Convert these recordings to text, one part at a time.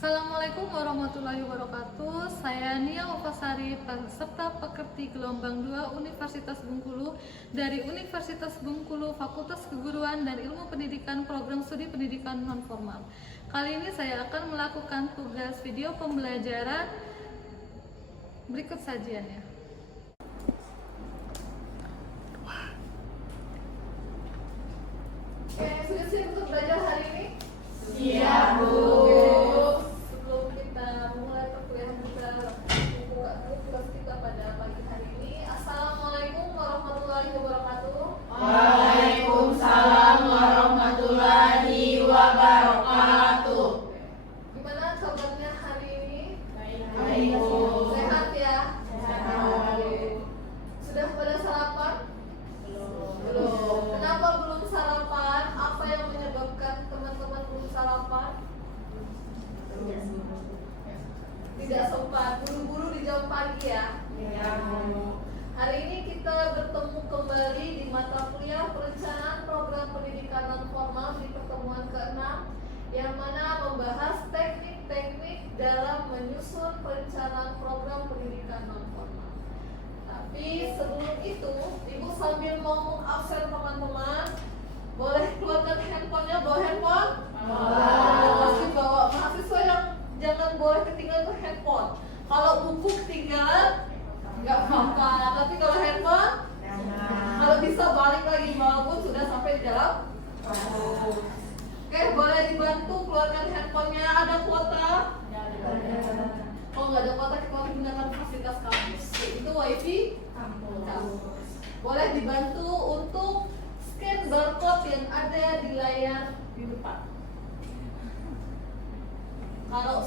Assalamualaikum warahmatullahi wabarakatuh. Saya Nia Wafasari, peserta pekerti gelombang 2 Universitas Bengkulu dari Universitas Bengkulu Fakultas Keguruan dan Ilmu Pendidikan Program Studi Pendidikan Nonformal. Kali ini saya akan melakukan tugas video pembelajaran. Berikut sajiannya. Oke, sudah siap untuk belajar hari ini? Siap, Bu. Sebelum kita mulai perkuliahan kita buka kelas kita pada pagi hari ini. Assalamualaikum warahmatullahi wabarakatuh. Waalaikumsalam warahmatullahi wabarakatuh. Gimana kabarnya hari ini? Baik, Bu. Sehat ya? Sehat. Sudah pada sarapan? Belum. Kenapa belum sarapan? Apa yang menyebabkan teman-teman belum sarapan? Tidak sempat, buru-buru di jam pagi ya? Ya, Bu. Hari ini kita bertemu kembali di mata kuliah perencanaan program pendidikan non-formal di pertemuan ke-6 yang mana membahas teknik-teknik dalam menyusun perencanaan program pendidikan non-formal. Tapi sebelum itu, Ibu sambil mau mengabsen teman-teman, boleh keluarkan handphonenya, bawa handphone? Pasti bawa. Mahasiswa yang jangan boleh ketinggalan tuh handphone. Kalau buku ketinggalan, nggak apa-apa. Tapi kalau handphone, kalau bisa balik lagi walaupun sudah sampai di dalam. Oke, boleh dibantu keluarkan handphonenya. Ada kuota? Kalau nggak ada kuota, kita menggunakan fasilitas kampus, yaitu wifi kampus. Boleh dibantu untuk scan barcode yang ada di layar di depan. Kalau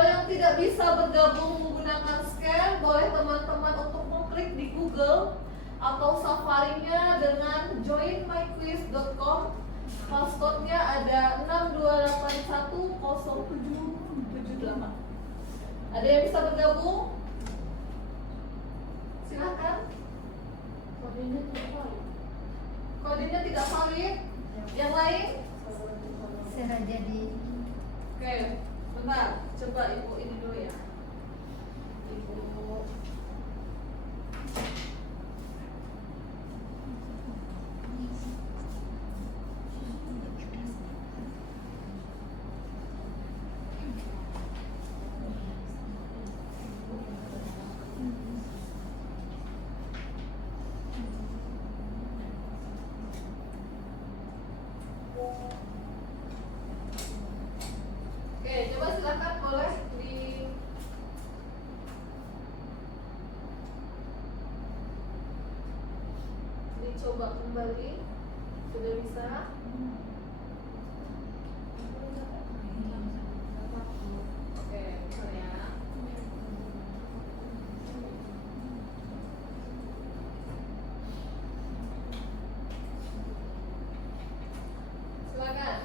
yang tidak bisa bergabung menggunakan scan, boleh teman-teman untuk mengklik di Google atau Safari-nya dengan joinmyquiz.com. Passcode-nya ada 62810778. Ada yang bisa bergabung? Silakan. Kodenya tidak valid. Yang lain? Saya jadi Oke, bentar. Coba Ibu ini dulu ya. Ibu. Oke, coba silakan boleh dicoba kembali. Sudah bisa? Oke, bisa ya. Silakan.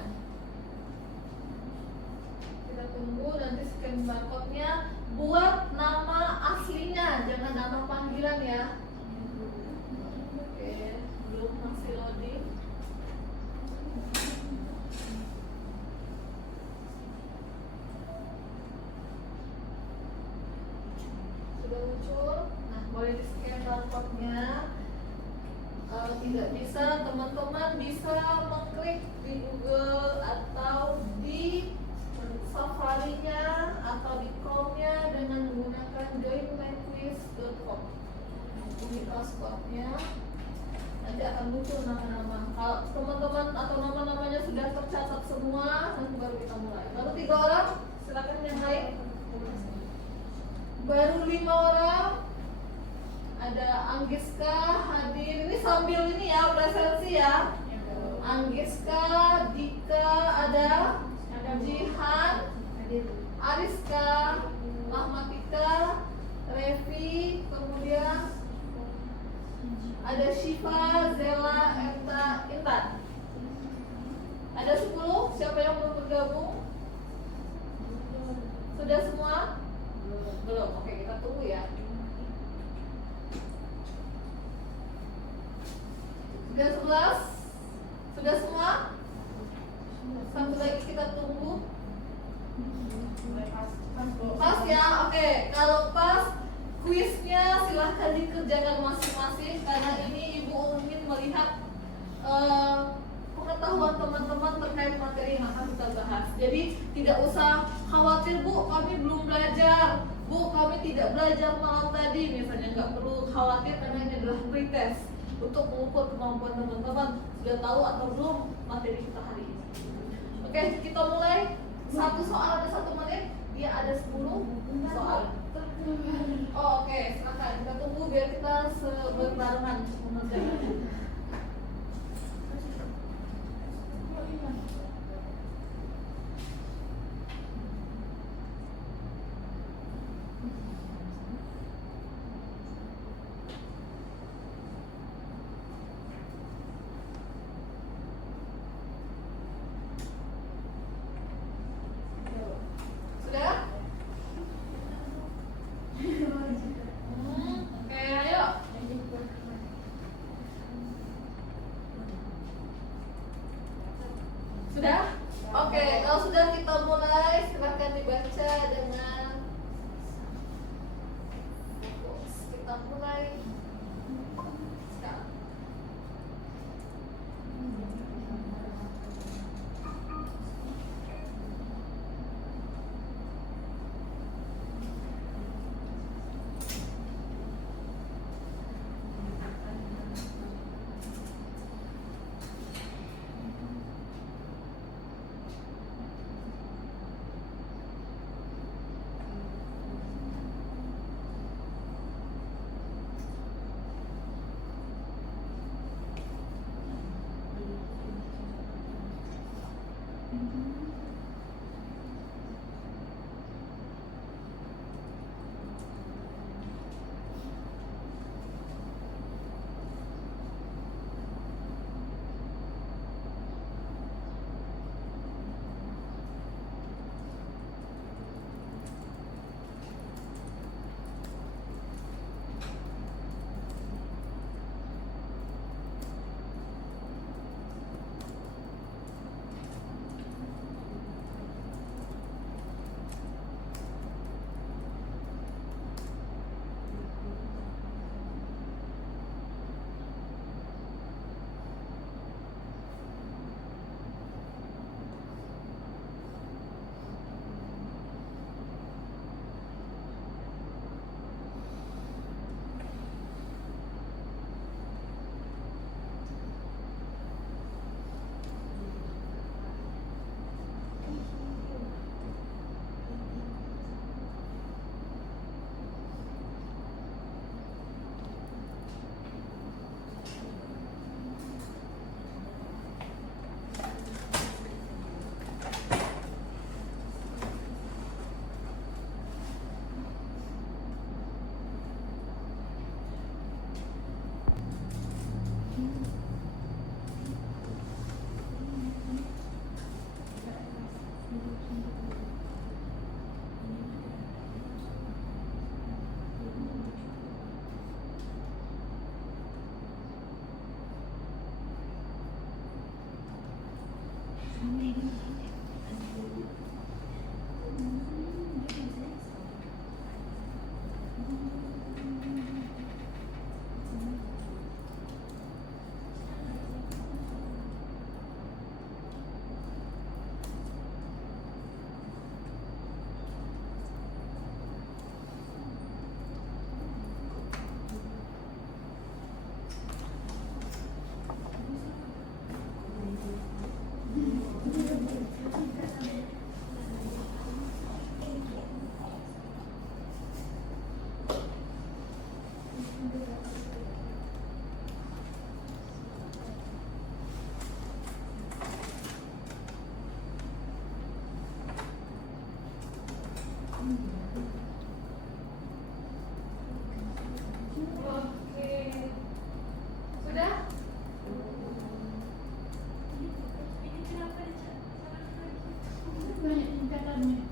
Kita tunggu nanti scan barcode-nya. Buat nama aslinya, jangan nama panggilan ya. Oke, belum masih loading. Sudah muncul. Nah, boleh di scan barcode-nya. Kalau tidak bisa, teman-teman bisa mengklik di Google atau di Safari-nya atau di Chrome-nya dengan menggunakan joinmyquiz.com. Ini password-nya. Nanti akan muncul nama-nama. Kalau teman-teman atau nama-namanya sudah tercatat semua, nanti baru kita mulai. Baru 3 orang, silakan yang lain. Baru 5 orang. Ada Anggiska hadir. Ini sambil ini ya, presensi ya. Anggiska, Dika, ada Jihan, Ariska, Rahmatika, Revi, kemudian ada Syifa, Zela, Enta, Intan. Ada 10. Siapa yang belum bergabung? Sudah semua? Belum. Oke, kita tunggu ya. Sudah 11? Sudah semua? Satu lagi kita tunggu. Pas ya, oke. Kalau pas, kuisnya silahkan dikerjakan masing-masing karena ini Ibu ingin melihat pengetahuan teman-teman terkait materi yang akan kita bahas. Jadi tidak usah khawatir, Bu, kami belum belajar, Bu, kami tidak belajar malam tadi, misalnya. Nggak perlu khawatir karena ini adalah pretest untuk mengukur kemampuan teman-teman sudah tahu atau belum materi kita hari ini. Oke, kita mulai. Satu soal ada 1 menit, dia ada 10 soal. Oh, oke, silakan kita tunggu biar kita berbarengan mengerjakannya. Sudah? Oke, ayo. Sudah? Oke, kalau sudah kita mulai, silahkan dibaca dengan fokus. Kita mulai sekarang.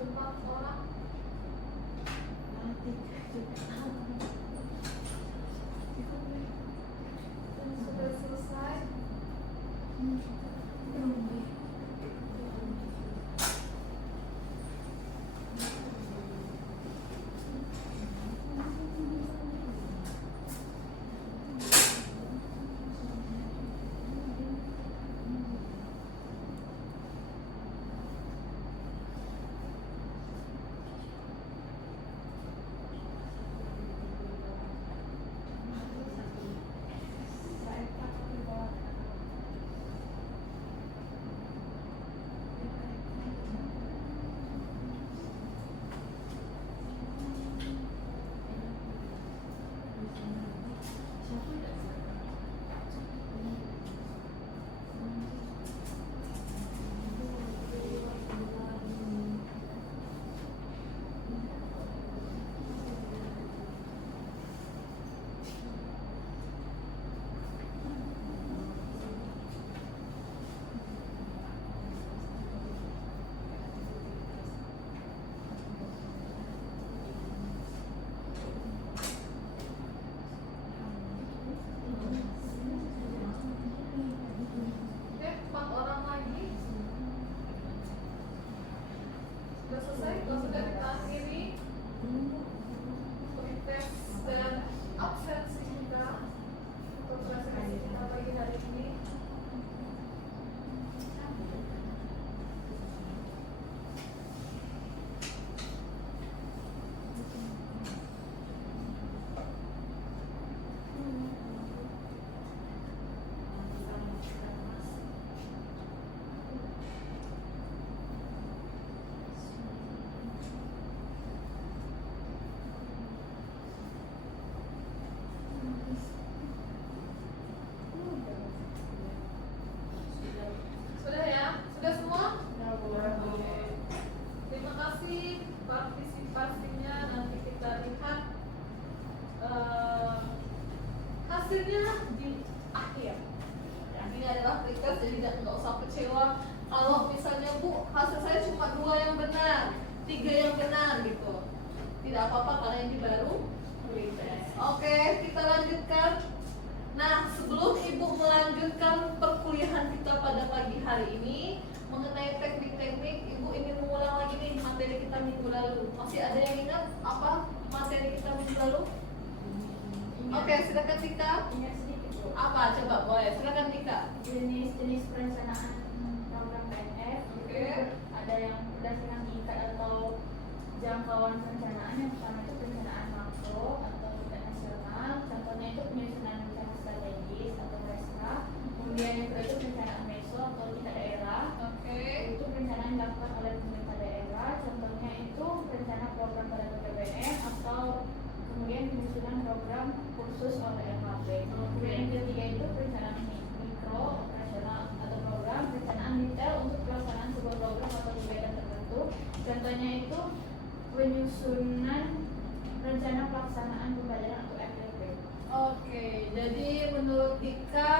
4 orang. Dan sudah selesai. Oke, 4 orang lagi. Sudah selesai, kalau sudah kita akhiri pretest dan absensi kita untuk presentasi kita pagi hari ini. Sudah ya? Sudah semua? Oke. Terima kasih partisipasinya. Nanti kita lihat hasilnya di akhir. Ini adalah pretest, jadi nggak usah kecewa. Kalau misalnya Bu, hasil saya cuma 2 yang benar, 3 yang benar gitu. Tidak apa-apa karena ini baru pretest. Oke, kita lanjutkan. Nah, sebelum Ibu melanjutkan perkuliahan kita pada pagi hari ini mengenai teknik-teknik, Ibu ingin mengulang lagi nih materi kita minggu lalu. Masih ada yang ingat apa materi kita minggu lalu? Oke, silakan Tika. Ingat sedikit Bu. Apa? Coba boleh. Silakan Tika. Jenis-jenis perencanaan program PNF. Oke. Ada yang berdasarkan tingkat atau jangkauan perencanaan. Yang pertama itu perencanaan makro atau tingkat nasional. Contohnya itu penyusunan rencana strategis atau PESRA. Kemudian yang kedua itu perencanaan meso atau tingkat daerah. Oke. Itu perencanaan dilakukan oleh pemerintah daerah. Contohnya itu rencana program pada PPBN atau kemudian penyusunan program kursus oleh LHP. Kemudian yang ketiga itu perencanaan mikro operasional atau program perencanaan detail untuk pelaksanaan sebuah program atau kegiatan tertentu. Contohnya itu penyusunan rencana pelaksanaan pembelajaran atau RPP. Oke, jadi menurut Tika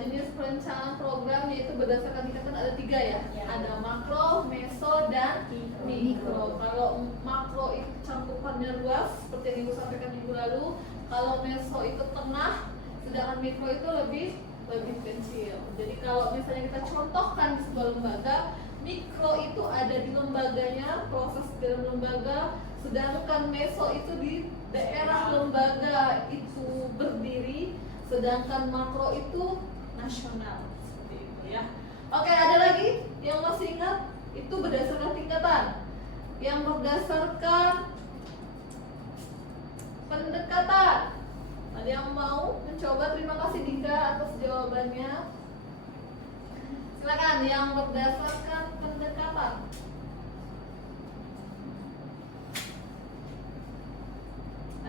jenis perencanaan program yaitu berdasarkan tingkatan ada 3 ya? Ya. Ada makro, meso, dan mikro. Kalau makro itu cakupannya luas seperti yang Ibu sampaikan minggu lalu. Kalau meso itu tengah, sedangkan mikro itu lebih kecil. Jadi kalau misalnya kita contohkan di sebuah lembaga, mikro itu ada di lembaganya, proses di dalam lembaga, sedangkan meso itu di daerah lembaga itu berdiri, sedangkan makro itu nasional. Seperti itu ya. Oke, ada lagi yang masih ingat? Itu berdasarkan tingkatan. Yang berdasarkan pendekatan. Ada yang mau mencoba? Terima kasih Dika atas jawabannya. Silakan yang berdasarkan pendekatan.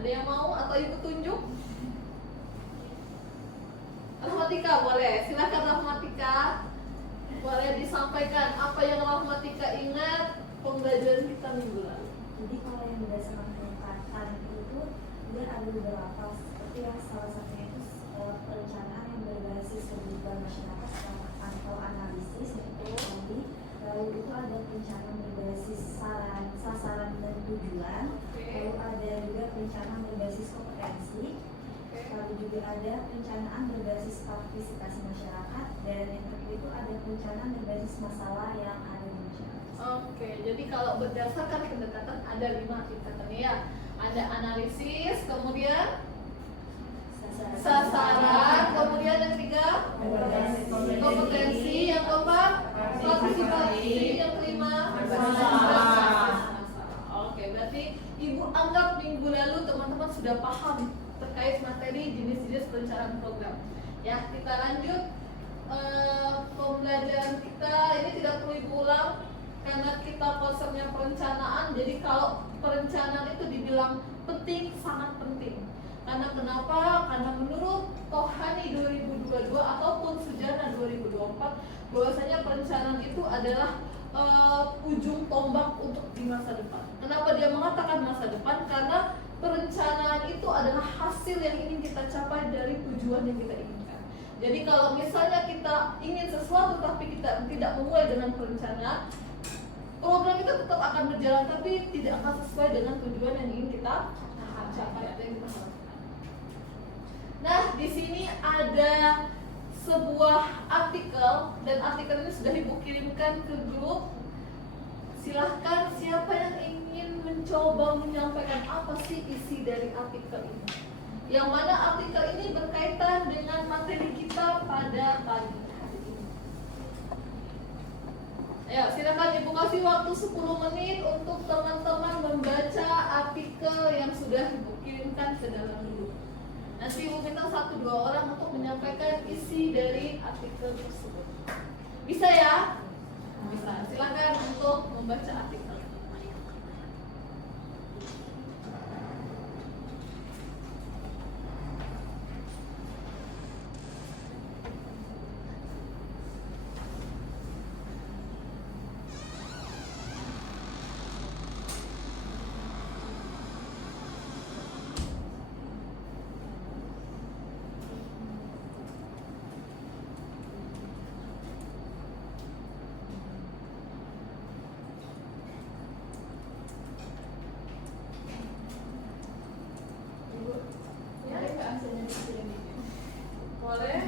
Ada yang mau atau Ibu tunjuk? Rahmatika boleh. Silakan Rahmatika. Boleh disampaikan apa yang Rahmatika ingat pembelajaran kita minggu lalu. Jadi kalau yang berdasarkan pendekatan itu dia ada beberapa, seperti yang salah satunya itu perencanaan yang berbasis kebutuhan masyarakat atau analisis itu tadi. Lalu itu ada rencana berbasis sasaran dan tujuan. Oke. Lalu ada juga perencanaan berbasis kompetensi. Oke. Lalu juga ada perencanaan berbasis partisipasi masyarakat, dan yang terakhir itu ada perencanaan berbasis masalah yang ada di masyarakat. Oke, jadi kalau berdasarkan pendekatan ada 5 tingkatan ya. Ada analisis, kemudian sasaran, kemudian yang ketiga kompetensi, yang keempat partisipasi, yang kelima masalah. Oke, berarti Ibu anggap minggu lalu teman-teman sudah paham terkait materi jenis-jenis perencanaan program. Ya, kita lanjut pembelajaran kita. Ini tidak perlu Ibu ulang karena kita konsepnya perencanaan. Jadi kalau perencanaan itu dibilang penting, sangat penting. Karena kenapa? Karena menurut Tohani 2022 ataupun Sujana 2024, bahwasanya perencanaan itu adalah ujung tombak untuk di masa depan. Kenapa dia mengatakan masa depan? Karena perencanaan itu adalah hasil yang ingin kita capai dari tujuan yang kita inginkan. Jadi kalau misalnya kita ingin sesuatu tapi kita tidak memulai dengan perencanaan, program itu tetap akan berjalan tapi tidak akan sesuai dengan tujuan yang ingin kita capai atau yang kita harapkan. Nah, di sini ada sebuah artikel, dan artikel ini sudah Ibu kirimkan ke grup. Silahkan siapa yang ingin mencoba menyampaikan apa sih isi dari artikel ini, yang mana artikel ini berkaitan dengan materi kita pada pagi hari ini. Ayo, silakan Ibu kasih waktu 10 menit untuk teman-teman membaca artikel yang sudah Ibu kirimkan ke dalam grup. Nanti Ibu minta 1-2 orang untuk menyampaikan isi dari artikel tersebut. Bisa ya? Bisa. Silakan untuk membaca artikel. Boleh?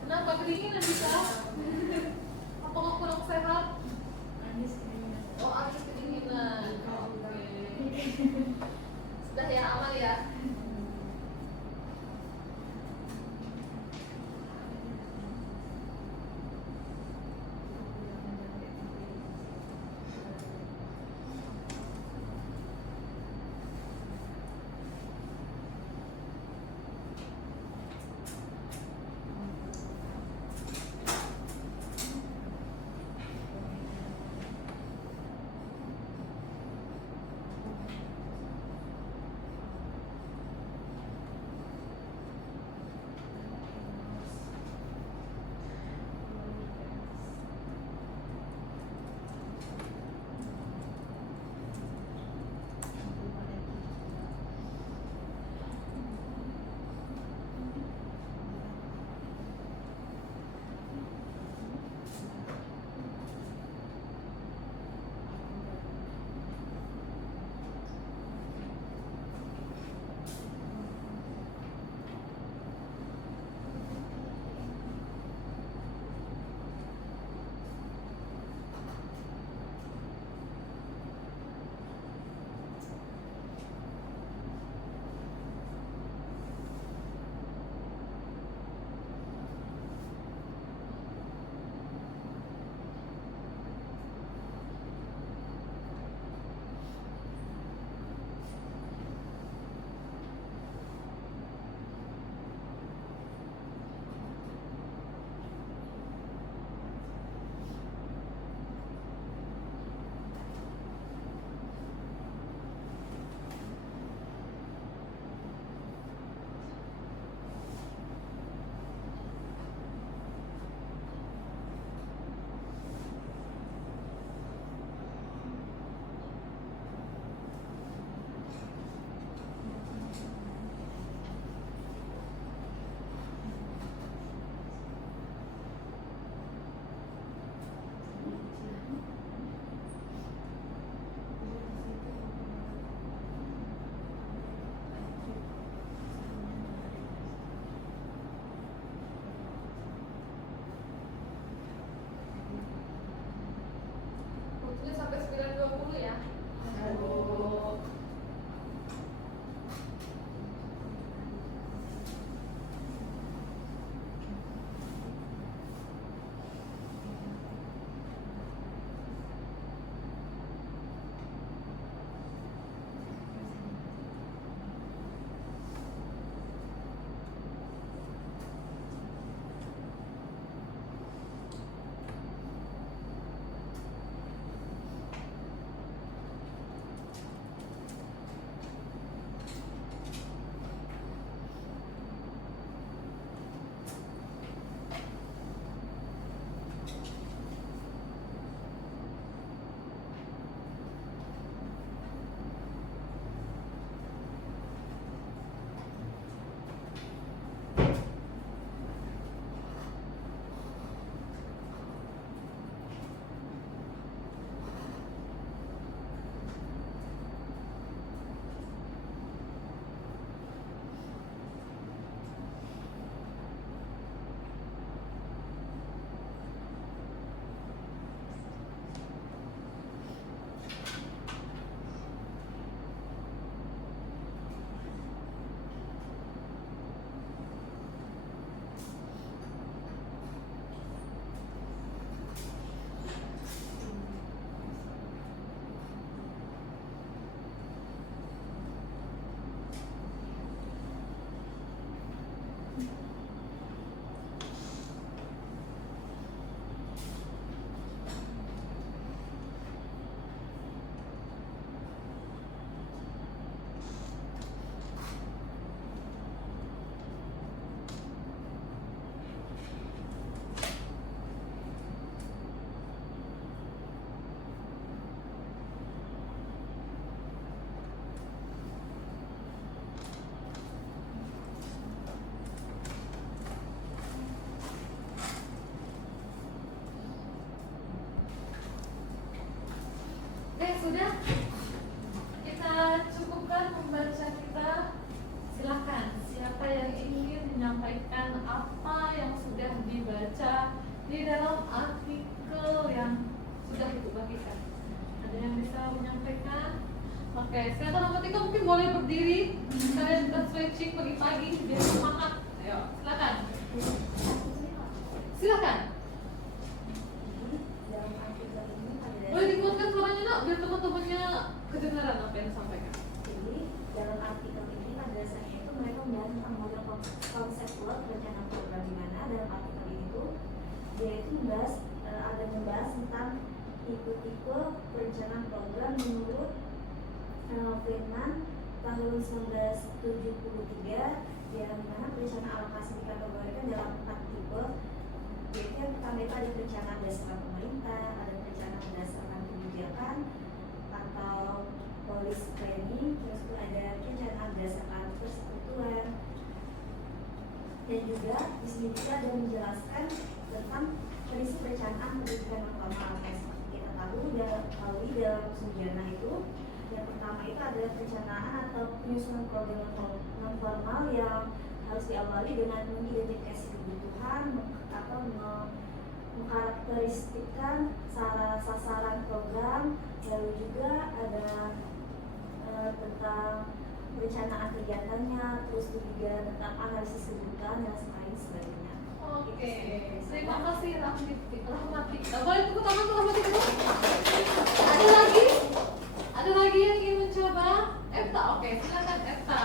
Kenapa kedinginan bisa? Apakah kurang sehat? Oh, habis kedinginan. Oke. Sudah ya, aman ya? sudah kita cukupkan membaca kita. Silakan, siapa yang ingin menyampaikan apa yang sudah dibaca di dalam artikel yang sudah Ibu bagikan? Ada yang bisa menyampaikan? Oke, sekarang Rahmatika mungkin boleh berdiri. Kalian bisa stretching pagi-pagi biar semangat. Ayo, silakan. Silakan. Dalam artikel ini ada Boleh dikuatkan suaranya nak, biar teman-temannya kedengaran apa yang disampaikan. Jadi dalam artikel ini pada dasarnya itu mereka membahas tentang model konseptual perencanaan program, di mana dalam artikel ini tuh dia itu membahas tentang tipe-tipe perencanaan program menurut Friedman tahun 1973, yang mana perencanaan alokasi dikategorikan dalam 4 tipe, yaitu yang pertama itu ada perencanaan berdasarkan pemerintah, ada perencanaan berdasarkan kebijakan atau policy planning, terus itu ada perencanaan berdasarkan persekutuan, dan juga di sini juga ada menjelaskan tentang prinsip perencanaan pendidikan non formal. Seperti kita tahu dalam Sujana itu yang pertama itu adalah perencanaan atau penyusunan program non formal yang harus diawali dengan mengidentifikasi kebutuhan atau mengkarakteristikkan sasaran program, lalu juga ada tentang perencanaan kegiatannya, terus juga tentang analisis kebutuhan dan lain sebagainya. Oke, terima kasih Rahmatika. Boleh tepuk tangan untuk Rahmatika dulu? Ada lagi? Ada lagi yang ingin mencoba? Efta, oke, silakan Efta.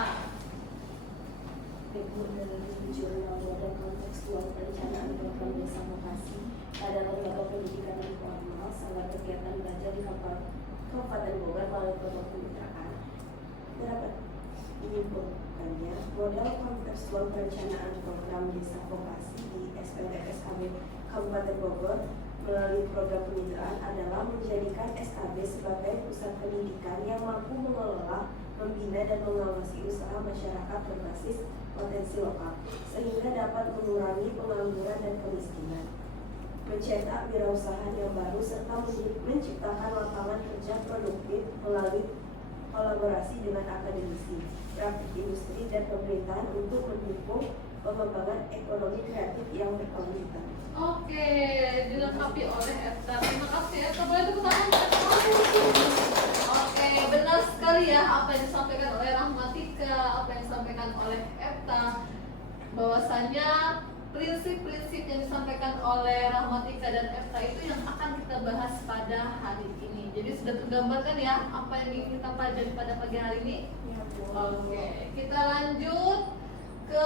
Jurnal model kontekstual perencanaan program desa vokasi pada lembaga pendidikan non formal sangat kegiatan belajar di Kabupaten Bogor melalui kelompok kemitraan dapat menyimpulkannya model kontekstual perencanaan program desa vokasi di SPTSKB Kabupaten Bogor melalui program kemitraan adalah menjadikan SKB sebagai pusat pendidikan yang mampu mengelola, membina dan mengawasi usaha masyarakat berbasis potensi lokal sehingga dapat mengurangi pengangguran dan kemiskinan, mencetak wirausaha yang baru serta menciptakan lapangan kerja produktif melalui kolaborasi dengan akademisi, praktik industri dan pemerintahan untuk mendukung pengembangan ekonomi kreatif yang berkelanjutan. Oke, dilengkapi oleh Efta. Terima kasih Efta. Boleh tepuk tangan? Oke, benar sekali ya apa yang disampaikan oleh Rahmatika, apa yang disampaikan oleh Efta, bahwasanya prinsip-prinsip yang disampaikan oleh Rahmatika dan Efta itu yang akan kita bahas pada hari ini. Jadi sudah tergambarkan ya apa yang ingin kita pelajari pada pagi hari ini. Oke, kita lanjut ke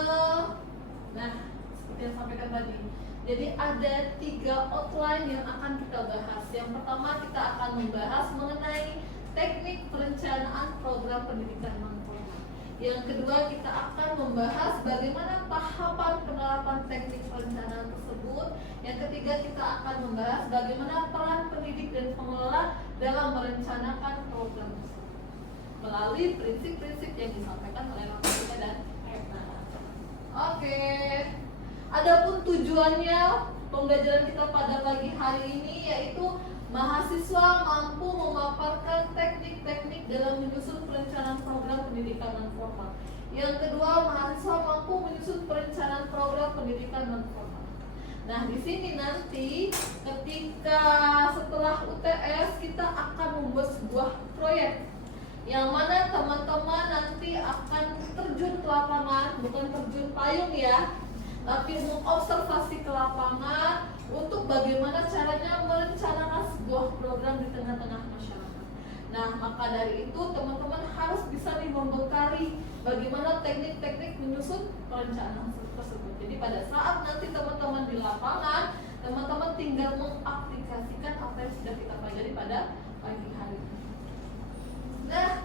seperti yang disampaikan tadi. Jadi ada 3 outline yang akan kita bahas. Yang pertama kita akan membahas mengenai teknik perencanaan program pendidikan non formal. Yang kedua kita akan membahas bagaimana tahapan penerapan teknik perencanaan tersebut. Yang ketiga kita akan membahas bagaimana peran pendidik dan pengelola dalam merencanakan program tersebut melalui prinsip-prinsip yang disampaikan oleh Rahmatika dan Efta. Oke. Adapun tujuannya pembelajaran kita pada pagi hari ini yaitu mahasiswa mampu memaparkan teknik-teknik dalam menyusun perencanaan program pendidikan non formal. Yang kedua, mahasiswa mampu menyusun perencanaan program pendidikan non formal. Nah, di sini nanti ketika setelah UTS kita akan membuat sebuah proyek yang mana teman-teman nanti akan terjun ke lapangan, bukan terjun payung ya, tapi mengobservasi ke lapangan untuk bagaimana caranya merencanakan sebuah program di tengah-tengah masyarakat. Nah, maka dari itu teman-teman harus bisa membekali bagaimana teknik-teknik menyusun perencanaan tersebut. Jadi pada saat nanti teman-teman di lapangan, teman-teman tinggal mengaplikasikan apa yang sudah kita pelajari pada pagi hari ini. Nah,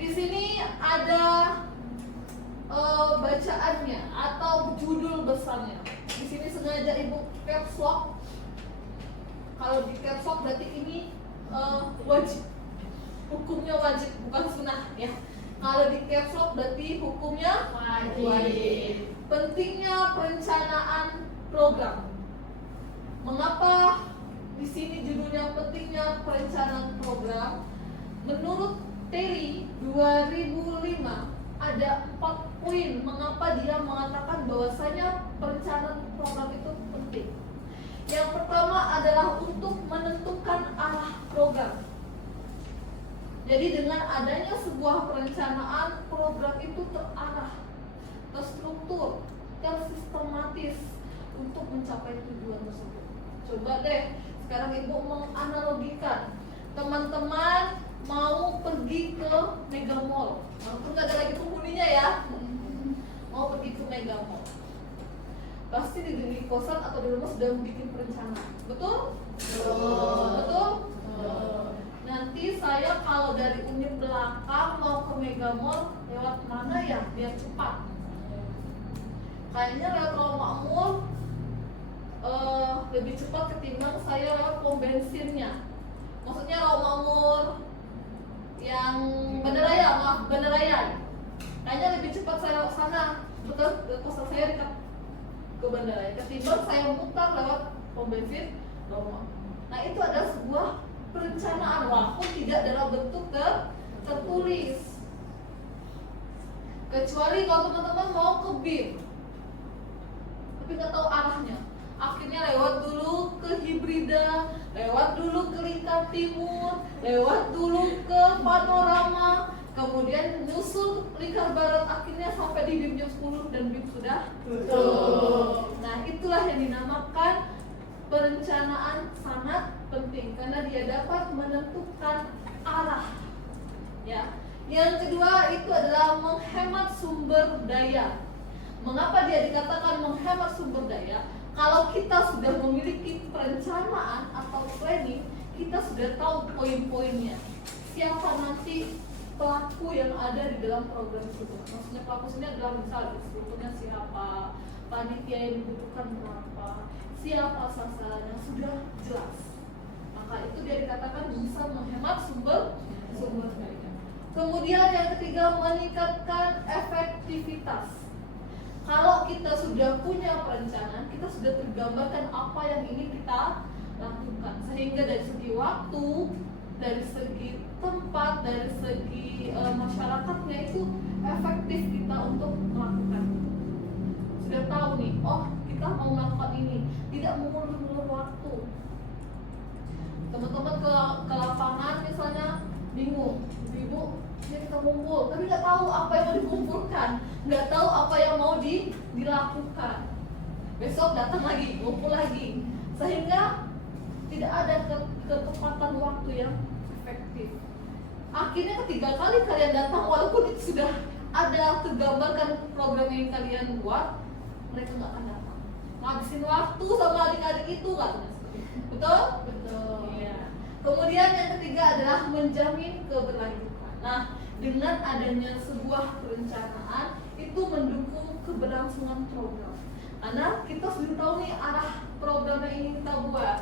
di sini ada bacaannya atau judul besarnya. Di sini sengaja Ibu caps lock. Kalau di caps lock berarti ini wajib. Hukumnya wajib, bukan sunnah ya. Kalau di caps lock berarti hukumnya wajib. Pentingnya perencanaan program. Mengapa di sini judulnya pentingnya perencanaan program? menurut TERI 2005 ada 4 poin mengapa dia mengatakan bahwasanya perencanaan program itu penting. Yang pertama adalah untuk menentukan arah program. Jadi dengan adanya sebuah perencanaan, program itu terarah, terstruktur, tersistematis untuk mencapai tujuan tersebut. Coba deh sekarang ibu menganalogikan, teman-teman mau pergi ke Mega Mall, walaupun nggak ada lagi penghuninya ya, mau pergi ke Mega Mall, pasti di kosan atau di rumah sudah bikin perencanaan, betul? Betul? Nanti saya kalau dari unit belakang mau ke Mega Mall lewat mana ya biar cepat? Kayaknya lewat Rawamakmur lebih cepat ketimbang saya lewat pom bensinnya. Maksudnya Rawamakmur yang Bandaraya, maaf Bandaraya. Kayaknya lebih cepat saya lewat sana, betul? Kosan saya dekat ke Bandaraya ketimbang saya mutar lewat pom bensin Rawamakmur. Nah itu adalah sebuah perencanaan walaupun tidak dalam bentuk tertulis. Kecuali kalau teman-teman mau ke BIM tapi nggak tahu arahnya, akhirnya lewat dulu ke Hibrida, lewat dulu ke Lingkar Timur, lewat dulu ke Panorama, kemudian nyusul Lingkar Barat, akhirnya sampai di BIM jam 10 dan BIM sudah tutup. Nah itulah yang dinamakan perencanaan sangat penting karena dia dapat menentukan arah. Ya. Yang kedua itu adalah menghemat sumber daya. Mengapa dia dikatakan menghemat sumber daya? Kalau kita sudah memiliki perencanaan atau planning, kita sudah tahu poin-poinnya. Siapa nanti pelaku yang ada di dalam program tersebut. Maksudnya pelaku ini adalah misalnya sebetulnya siapa, panitia yang dibutuhkan berapa, siapa sasarannya, sudah jelas. Maka itu dia dikatakan bisa menghemat sumber daya. Kemudian yang ketiga, meningkatkan efektivitas. Kalau kita sudah punya perencanaan, kita sudah tergambarkan apa yang ingin kita lakukan, sehingga dari segi waktu, dari segi tempat, dari segi masyarakatnya itu efektif kita untuk melakukan. Sudah tahu nih, oh kita mau melakukan ini, tidak mengulur-ulur waktu. Teman-teman ke lapangan misalnya bingung, ibu ini kita ngumpul, tapi nggak tahu apa yang mau dikumpulkan, nggak tahu apa yang mau dilakukan. Besok datang lagi, ngumpul lagi, sehingga tidak ada ketepatan waktu yang efektif. Akhirnya ketiga kali kalian datang, walaupun itu sudah ada tergambarkan program yang kalian buat, mereka nggak akan datang. Ngabisin waktu sama adik-adik itu kan, betul? Betul. Iya. Kemudian yang ketiga adalah menjamin keberlanjutan. Nah, dengan adanya sebuah perencanaan itu mendukung keberlangsungan program. Karena kita sudah tahu nih arah program yang ingin kita buat,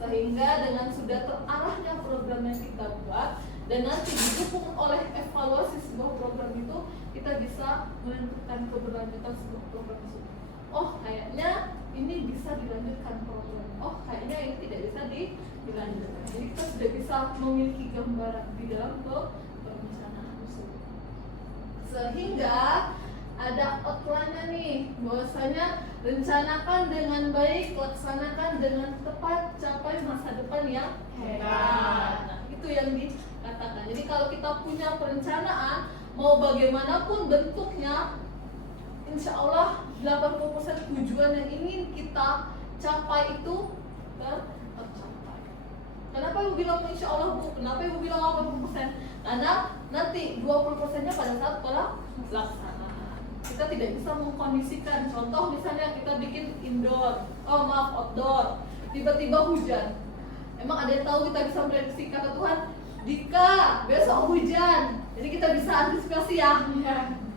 sehingga dengan sudah terarahnya program yang kita buat dan nanti didukung oleh evaluasi sebuah program itu, kita bisa menentukan keberlanjutan sebuah program tersebut. Oh, kayaknya ini bisa dilanjutkan program. Oh, kayaknya ini tidak bisa dilanjutkan. Jadi kita sudah bisa memiliki gambaran di dalam perencanaan tersebut. Sehingga ada outline-nya nih, bahwasanya rencanakan dengan baik, laksanakan dengan tepat, capai masa depan yang hebat. Nah, itu yang dikatakan. Jadi kalau kita punya perencanaan, mau bagaimanapun bentuknya, insya Allah 80% tujuan yang ingin kita capai itu tercapai. Kenapa ibu bilang insya Allah bu? Kenapa ibu bilang 80%? Karena nanti 20%-nya pada saat pelaksanaan. Kita tidak bisa mengkondisikan. Contoh misalnya kita bikin outdoor, tiba-tiba hujan. Emang ada yang tahu kita bisa prediksi kata Tuhan? Jika besok hujan, jadi kita bisa antisipasi ya.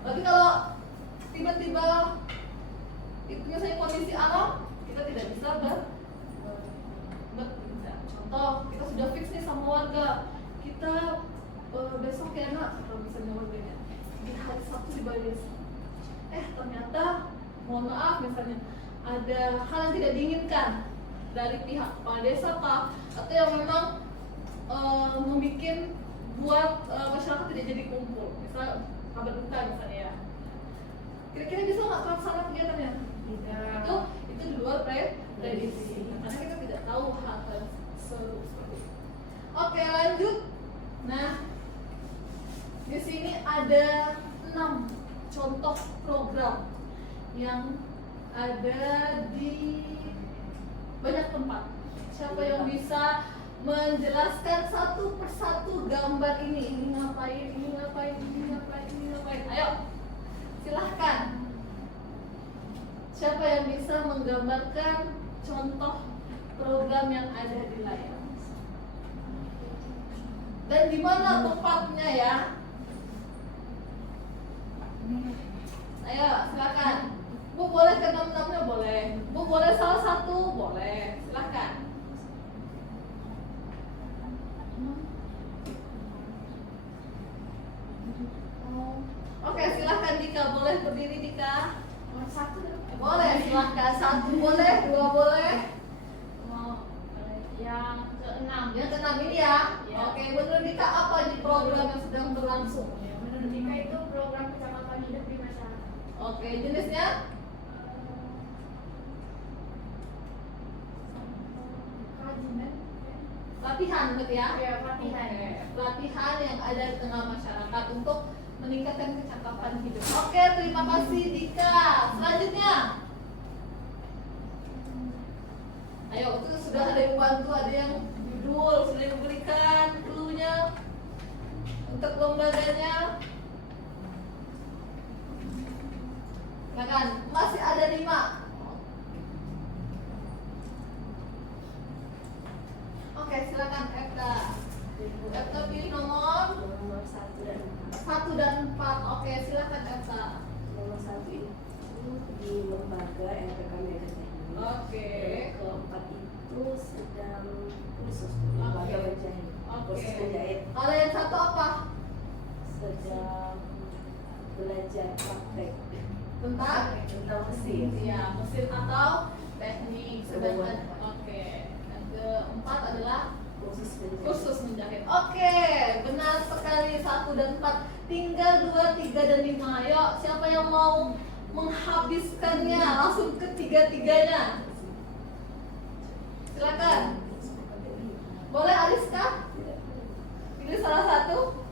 Tapi kalau tiba-tiba itu misalnya kondisi alam, kita tidak bisa contoh kita sudah fix nih sama warga, kita besok ya nak, kalau misalnya warganya di hari Sabtu di Balai Desa, ternyata mohon maaf misalnya ada hal yang tidak diinginkan dari pihak kepala desa kah, atau yang memang membuat buat masyarakat tidak jadi kumpul, misal kabar duka misalnya ya. Kira-kira bisa nggak terlaksana kegiatannya? Tidak. Itu di luar prediksi, karena kita tidak tahu hal seperti itu. Oke, lanjut. Nah, di sini ada 6 contoh program yang ada di banyak tempat. Siapa yang bisa menjelaskan satu persatu gambar ini? Ini ngapain? Ini ngapain? Ini ngapain? Ini ngapain? Ayo, silahkan. Siapa yang bisa menggambarkan contoh program yang ada di layar? Dan di mana tempatnya ya? Ayo, silakan. Bu boleh ke 6-6-nya boleh. Bu boleh salah satu boleh. Silakan. Oke, silakan Dika, boleh berdiri Dika. Satu Boleh, silakan. 1 boleh, 2 boleh. yang keenam. Yang ke-6 ini ya. Ya. Oke, menurut Dika apa di program yang sedang berlangsung? Menurut Dika itu program kecamatan hidup di masyarakat. Oke, jenisnya? Kajian. Latihan berarti ya? Ya, pelatihan. Oke, pelatihan yang ada di tengah masyarakat untuk meningkatkan kecakapan hidup. Oke, terima kasih Dika. Selanjutnya, ayo, itu sudah ada yang bantu, ada yang judul, sudah diberikan clue-nya untuk lembaganya. Silakan, masih ada 5. Oke, silakan Eka. Eka pilih nomor Nomor 1 dan 4. 1 dan 4. Oke, silakan Eka. Nomor 1 itu di lembaga LPK Mega Teknik. Oke. Keempat itu sedang kursus lembaga Oke. penjahit. Oke. Kursus penjahit Kalau yang 1 apa? sedang belajar praktek Tentang mesin. ya, mesin atau teknik. Sedangkan oke. Yang keempat adalah Kursus penjahit. kursus menjahit. Oke, benar sekali. 1 dan 4. Tinggal 2, 3 dan 5. Ayo, siapa yang mau menghabiskannya langsung ke 3-3-nya? Silakan. Boleh Ariska? Pilih salah satu.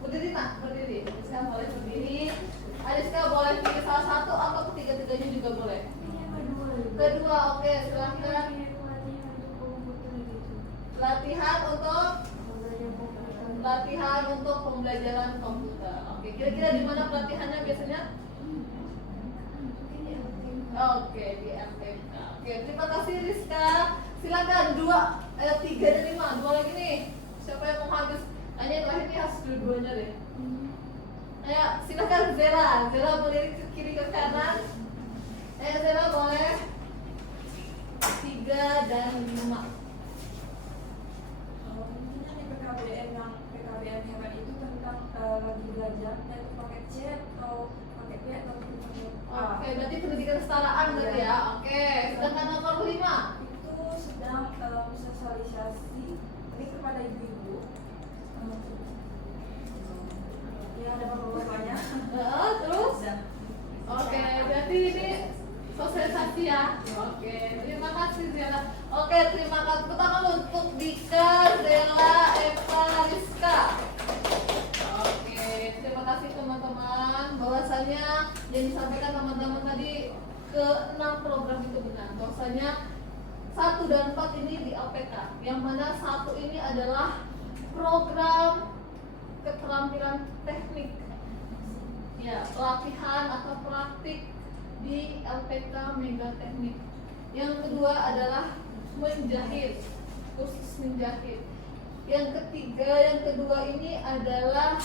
Berdiri nak, berdiri. Ariska boleh berdiri. Ariska boleh pilih salah satu atau ketiga-tiganya juga boleh. Kedua, oke, silakan. Latihan untuk pembelajaran komputer. Oke, kira-kira di mana pelatihannya biasanya? Oke, di MTK. Oke, terima kasih Rizka. Silakan 3 dan 5. 2 lagi nih. Siapa yang mau habis? Hanya yang terakhir nih harus dua-duanya deh. Ayo, silakan Zera. Zera melirik ke kiri ke kanan. Ayo Zera boleh. 3 dan 5. Intinya di PKBM hewan itu tentang lagi belajar dan pakai C atau pakai B atau pakai A. Oke, berarti pendidikan kesetaraan berarti ya. Oke, sedangkan nomor 5. Itu sedang sosialisasi ini kepada ibu-ibu. Ya ada bapak-bapaknya. Terus? Oke, berarti ini sosialisasi ya. Oke, terima kasih Zela. Oke, terima kasih pertama untuk Dika, Zela, Eva, Rizka. Oke, terima kasih teman-teman. Bahwasanya yang disampaikan teman-teman tadi ke-6 program itu benar. Bahwasanya 1 dan 4 ini di LPK. Yang mana 1 ini adalah program keterampilan teknik. Ya, pelatihan atau praktik di LPK Mega Teknik. Yang kedua adalah menjahit, kursus menjahit. Yang ketiga, yang kedua ini adalah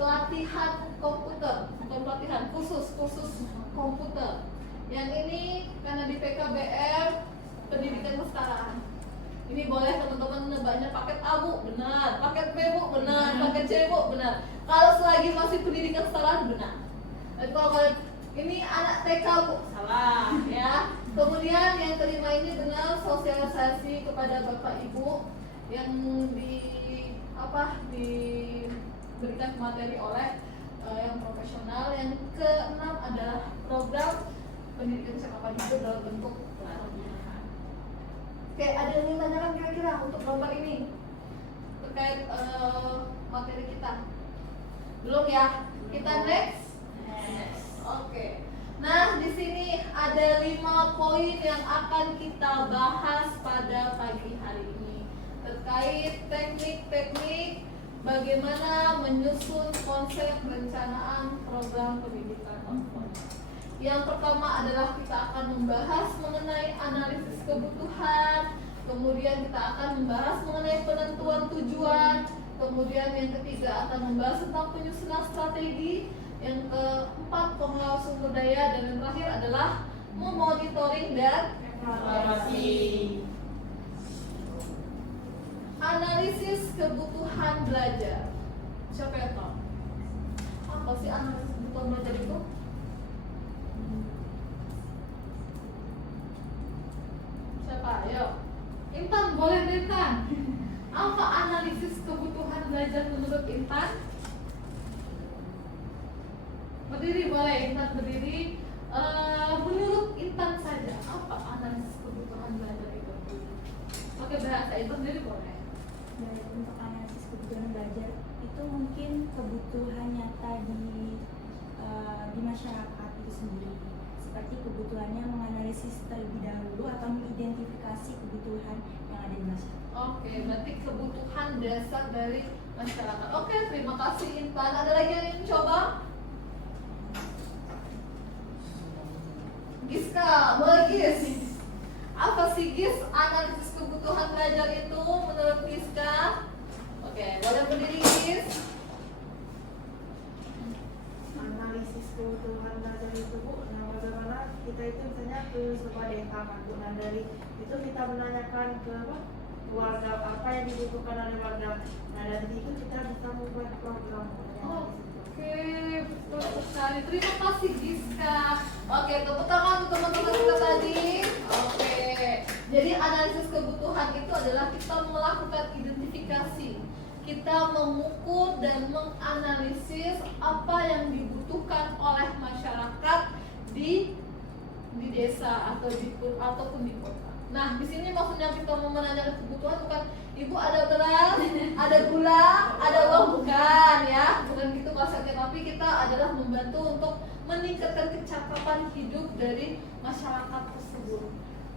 pelatihan komputer, bukan pelatihan, kursus komputer. Yang ini karena di PKBM pendidikan kesetaraan. Ini boleh teman-teman nebaknya paket A bu, benar. Paket B bu, benar. Paket C bu, benar. Kalau selagi masih pendidikan kesetaraan, benar. Dan kalau ini anak TK bu, salah ya. Kemudian yang kelima ini benar, sosialisasi kepada bapak ibu yang di diberikan materi oleh yang profesional. Yang keenam adalah program pendidikan cakapan hidup dalam bentuk pelatihan. Oke, ada yang ingin tanyakan kira-kira untuk gambar ini terkait materi kita? Belum ya? Kita next. Oke. Nah, di sini ada 5 poin yang akan kita bahas pada pagi hari ini terkait teknik-teknik bagaimana menyusun konsep perencanaan program pendidikan non-formal. Yang pertama adalah kita akan membahas mengenai analisis kebutuhan, kemudian kita akan membahas mengenai penentuan tujuan, kemudian yang ketiga akan membahas tentang penyusunan strategi, yang keempat pengelola sumber daya, dan yang terakhir adalah memonitoring dan evaluasi. Analisis kebutuhan belajar. Siapa yang tahu? Apa sih analisis kebutuhan belajar itu? Siapa? Ayo. Intan, boleh Intan. Apa analisis kebutuhan belajar menurut Intan? Berdiri boleh, Intan berdiri. Menurut Intan saja, apa analisis kebutuhan belajar itu? Oke, bahasa Intan sendiri boleh. Dari untuk analisis kebutuhan belajar itu mungkin kebutuhan nyata di masyarakat itu sendiri, seperti kebutuhannya menganalisis terlebih dahulu atau mengidentifikasi kebutuhan yang ada di masyarakat. Oke, berarti kebutuhan dasar dari masyarakat. Oke, terima kasih Intan. Ada lagi yang ingin coba? Giska, boleh Gis? Apa sih Gis analisis kebutuhan belajar itu menurut Giska? Oke, boleh berdiri Gis? Analisis kebutuhan belajar itu Bu, nah bagaimana kita itu misalnya ke sebuah desa kan Bu, nah dari itu kita menanyakan ke keluarga apa yang dibutuhkan oleh warga, nah dari itu kita bisa membuat program. Oke, betul sekali. Terima kasih Giska. Oke, tepuk tangan untuk teman-teman kita tadi. Oke, jadi analisis kebutuhan itu adalah kita melakukan identifikasi. Kita mengukur dan menganalisis apa yang dibutuhkan oleh masyarakat di desa ataupun di kota. Nah, di sini maksudnya kita mau menanyakan kebutuhan bukan ibu ada beras, ada gula, ada uang, bukan ya, bukan gitu konsepnya. Tapi kita adalah membantu untuk meningkatkan kecakapan hidup dari masyarakat tersebut.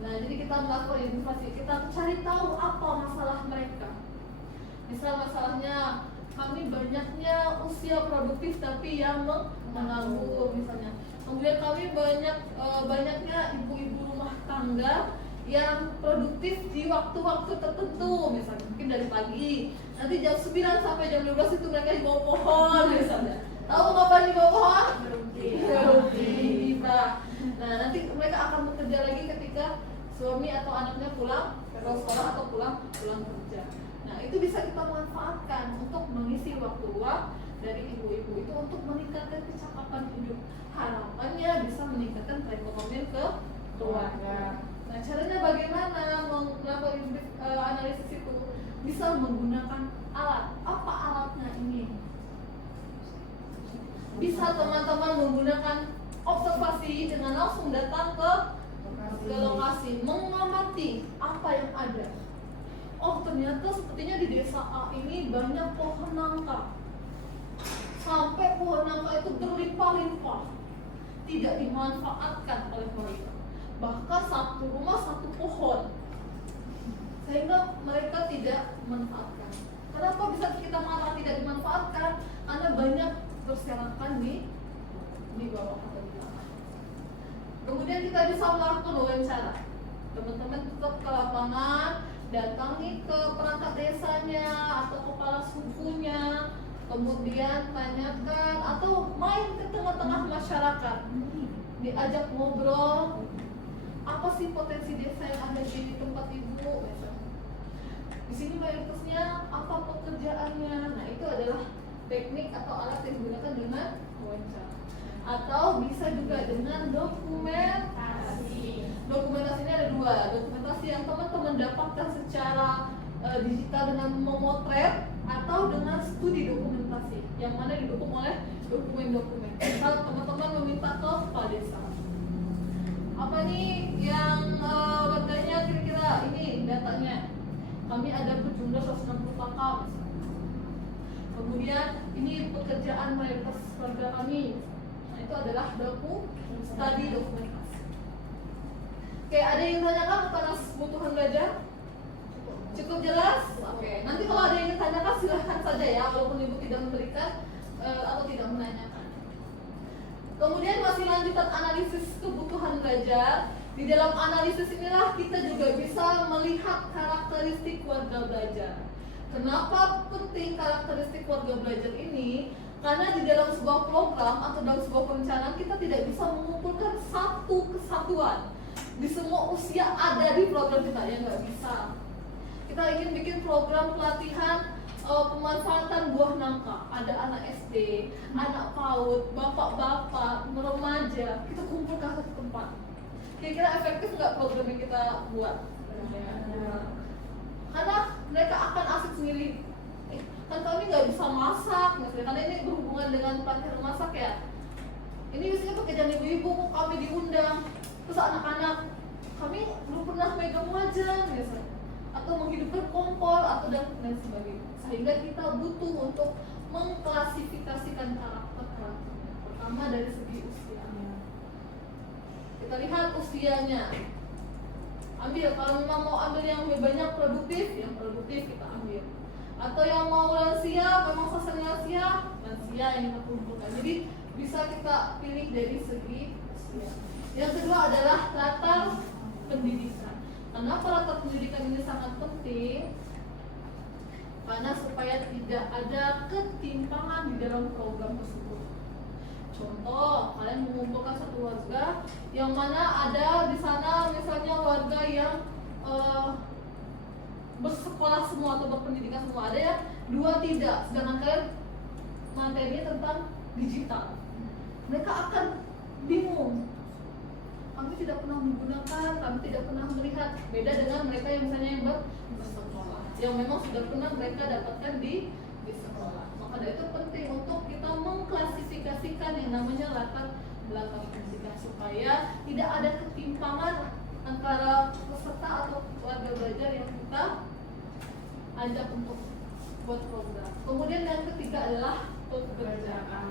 Nah, jadi kita melakukan identifikasi, kita cari tahu apa masalah mereka. Misal masalahnya kami banyaknya usia produktif tapi yang menganggur misalnya. Kemudian kami banyaknya ibu-ibu rumah tangga yang produktif di waktu-waktu tertentu, misalnya mungkin dari pagi, nanti jam 9 sampai jam 12 itu mereka di bawah pohon misalnya. Tahu kapan di bawah pohon? Berhenti. Nah, nanti mereka akan bekerja lagi ketika suami atau anaknya pulang ke sekolah atau pulang kerja. Nah, itu bisa kita manfaatkan untuk mengisi waktu luang dari ibu-ibu itu untuk meningkatkan kecakapan hidup. Harapannya bisa meningkatkan perekonomian ke keluarga. Nah, caranya bagaimana melakukan analisis itu? Bisa menggunakan alat. Apa alatnya ini? Bisa teman-teman menggunakan observasi dengan langsung datang ke lokasi, mengamati apa yang ada. Oh, ternyata sepertinya di desa A ini banyak pohon nangka. Sampai pohon nangka itu berlimpah-limpah, tidak dimanfaatkan oleh mereka. Bahkan satu rumah satu pohon, sehingga mereka tidak manfaatkan. Kenapa bisa kita marah tidak dimanfaatkan? Karena banyak berserakan di bawah atau di bawah. Kemudian kita bisa melakukan wawancara. Teman-teman tetap ke lapangan, datangi ke perangkat desanya atau kepala sukunya, kemudian tanyakan atau main ke tengah-tengah masyarakat, diajak ngobrol. Apa sih potensi desa yang ada di tempat ibu? Di sini mayoritasnya apa pekerjaannya? Nah, itu adalah teknik atau alat yang digunakan dengan wawancara. Atau bisa juga dengan dokumentasi. Dokumentasinya ada dua. Dokumentasi yang teman-teman dapatkan secara digital dengan memotret atau dengan studi dokumentasi yang mana didukung oleh dokumen-dokumen. Misal teman-teman meminta ke kepala desa, apa nih yang warganya kira-kira ini datanya, kami ada berjumlah 160 kakak misalnya. Kemudian ini pekerjaan mayoritas warga kami, nah itu adalah studi dokumentasi. Oke, ada yang tanyakan tentang kebutuhan belajar? Cukup jelas? Oke, nanti kalau ada yang ingin tanyakan silahkan saja ya, walaupun ibu tidak memberikan atau tidak menanyakan. Kemudian masih lanjutan analisis kebutuhan belajar. Di dalam analisis inilah kita juga bisa melihat karakteristik warga belajar. Kenapa penting karakteristik warga belajar ini? Karena di dalam sebuah program atau dalam sebuah perencanaan kita tidak bisa mengumpulkan satu kesatuan di semua usia ada di program kita, ya nggak bisa. Kita ingin bikin program pelatihan pemanfaatan buah nangka, ada anak SD, anak PAUD, bapak-bapak, remaja, kita kumpulkan satu tempat. Kira-kira efektif nggak program yang kita buat? Karena mereka akan asik sendiri. Kan kami nggak bisa masak, misalnya, karena ini berhubungan dengan pelatihan masak ya. Ini biasanya pekerjaan ibu-ibu, kami diundang, terus anak-anak kami belum pernah megang wajan, misalnya, atau menghidupkan kompor atau dan sebagainya. Sehingga kita butuh untuk mengklasifikasikan karakter. Pertama dari segi usianya. Kita lihat usianya. Ambil, kalau memang mau ambil yang lebih banyak produktif, yang produktif kita ambil. Atau yang mau lansia, memang sasar lansia yang kita kumpulkan. Jadi bisa kita pilih dari segi usia. Yang kedua adalah latar pendidikan. Kenapa latar pendidikan ini sangat penting? Karena supaya tidak ada ketimpangan di dalam program tersebut. Contoh, kalian mengumpulkan satu warga yang mana ada di sana misalnya warga yang bersekolah semua atau berpendidikan semua, ada ya, dua tidak, sedangkan kalian materinya tentang digital. Mereka akan bingung. Kami tidak pernah menggunakan, kami tidak pernah melihat. Beda dengan mereka yang misalnya yang bersekolah, yang memang sudah pernah mereka dapatkan di sekolah. Maka dari itu penting untuk kita mengklasifikasikan yang namanya latar belakang pendidikan supaya tidak ada ketimpangan antara peserta atau warga belajar yang kita ajak untuk buat program. Kemudian yang ketiga adalah pekerjaan.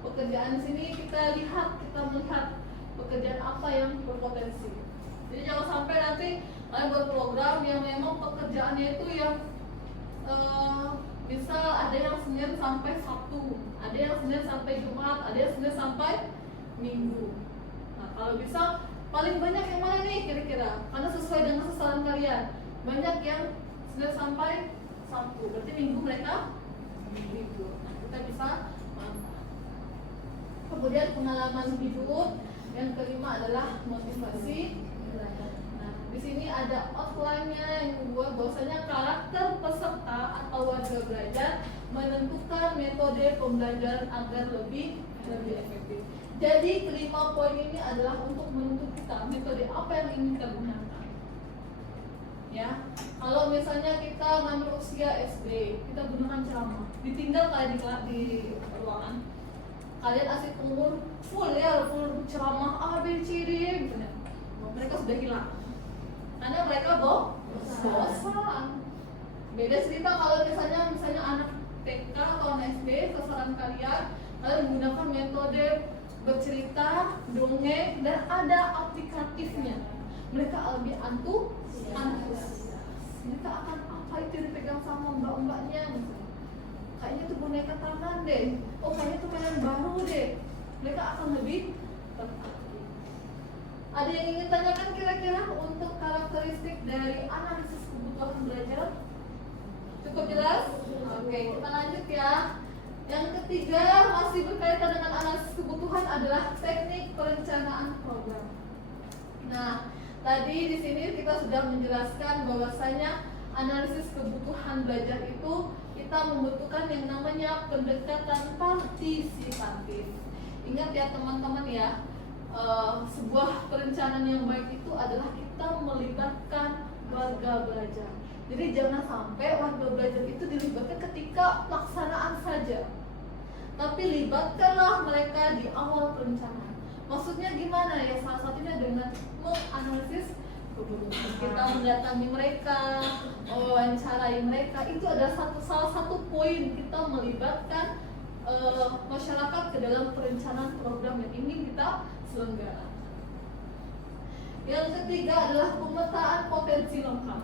Pekerjaan di sini kita melihat pekerjaan apa yang berpotensi. Jadi jangan sampai nanti kalian buat program yang memang pekerjaannya itu yang misal ada yang Senin sampai Sabtu, ada yang Senin sampai Jumat, ada yang Senin sampai Minggu. Nah kalau bisa paling banyak yang mana nih kira-kira? Karena sesuai dengan sasaran kalian. Banyak yang Senin sampai Sabtu, berarti Minggu mereka libur. Nah kita bisa manfaat. Kemudian pengalaman hidup. Yang kelima adalah motivasi belajar. Nah, di sini ada outline-nya yang membuat bahwasanya karakter peserta atau warga belajar menentukan metode pembelajaran agar lebih efektif. Jadi kelima poin ini adalah untuk menuntut kita metode apa yang ingin kita gunakan. Ya, kalau misalnya kita ngambil usia SD, kita gunakan ceramah. Ditinggal kalian di ruangan. Kalian asik umur full ceramah A, B, C, D gitu. Mereka sudah hilang karena mereka bosan. Beda cerita kalau misalnya anak TK atau anak SD, sasaran kalian menggunakan metode bercerita, dongeng, dan ada aplikatifnya. Mereka lebih antusias. Mereka akan apa itu dipegang sama mbak-mbaknya misalnya. Kayaknya itu boneka tangan deh, oh kayaknya itu mainan baru deh. Mereka akan lebih tertarik. Ada yang ingin tanyakan kira-kira untuk karakteristik dari analisis kebutuhan belajar? Cukup jelas? Oke, kita lanjut ya. Yang ketiga masih berkaitan dengan analisis kebutuhan adalah teknik perencanaan program. Nah, tadi di sini kita sudah menjelaskan bahwasanya analisis kebutuhan belajar itu kita membutuhkan yang namanya pendekatan partisipatif. Ingat ya teman-teman ya, sebuah perencanaan yang baik itu adalah kita melibatkan warga warga belajar. Jadi jangan sampai warga belajar itu dilibatkan ketika pelaksanaan saja, tapi libatkanlah mereka di awal perencanaan. Maksudnya gimana ya? Salah satunya dengan menganalisis kebutuhan. Kita mendatangi mereka, wawancarai mereka, itu adalah salah satu poin kita melibatkan masyarakat ke dalam perencanaan program yang ingin kita selenggarakan. Yang ketiga adalah pemetaan potensi lengkap.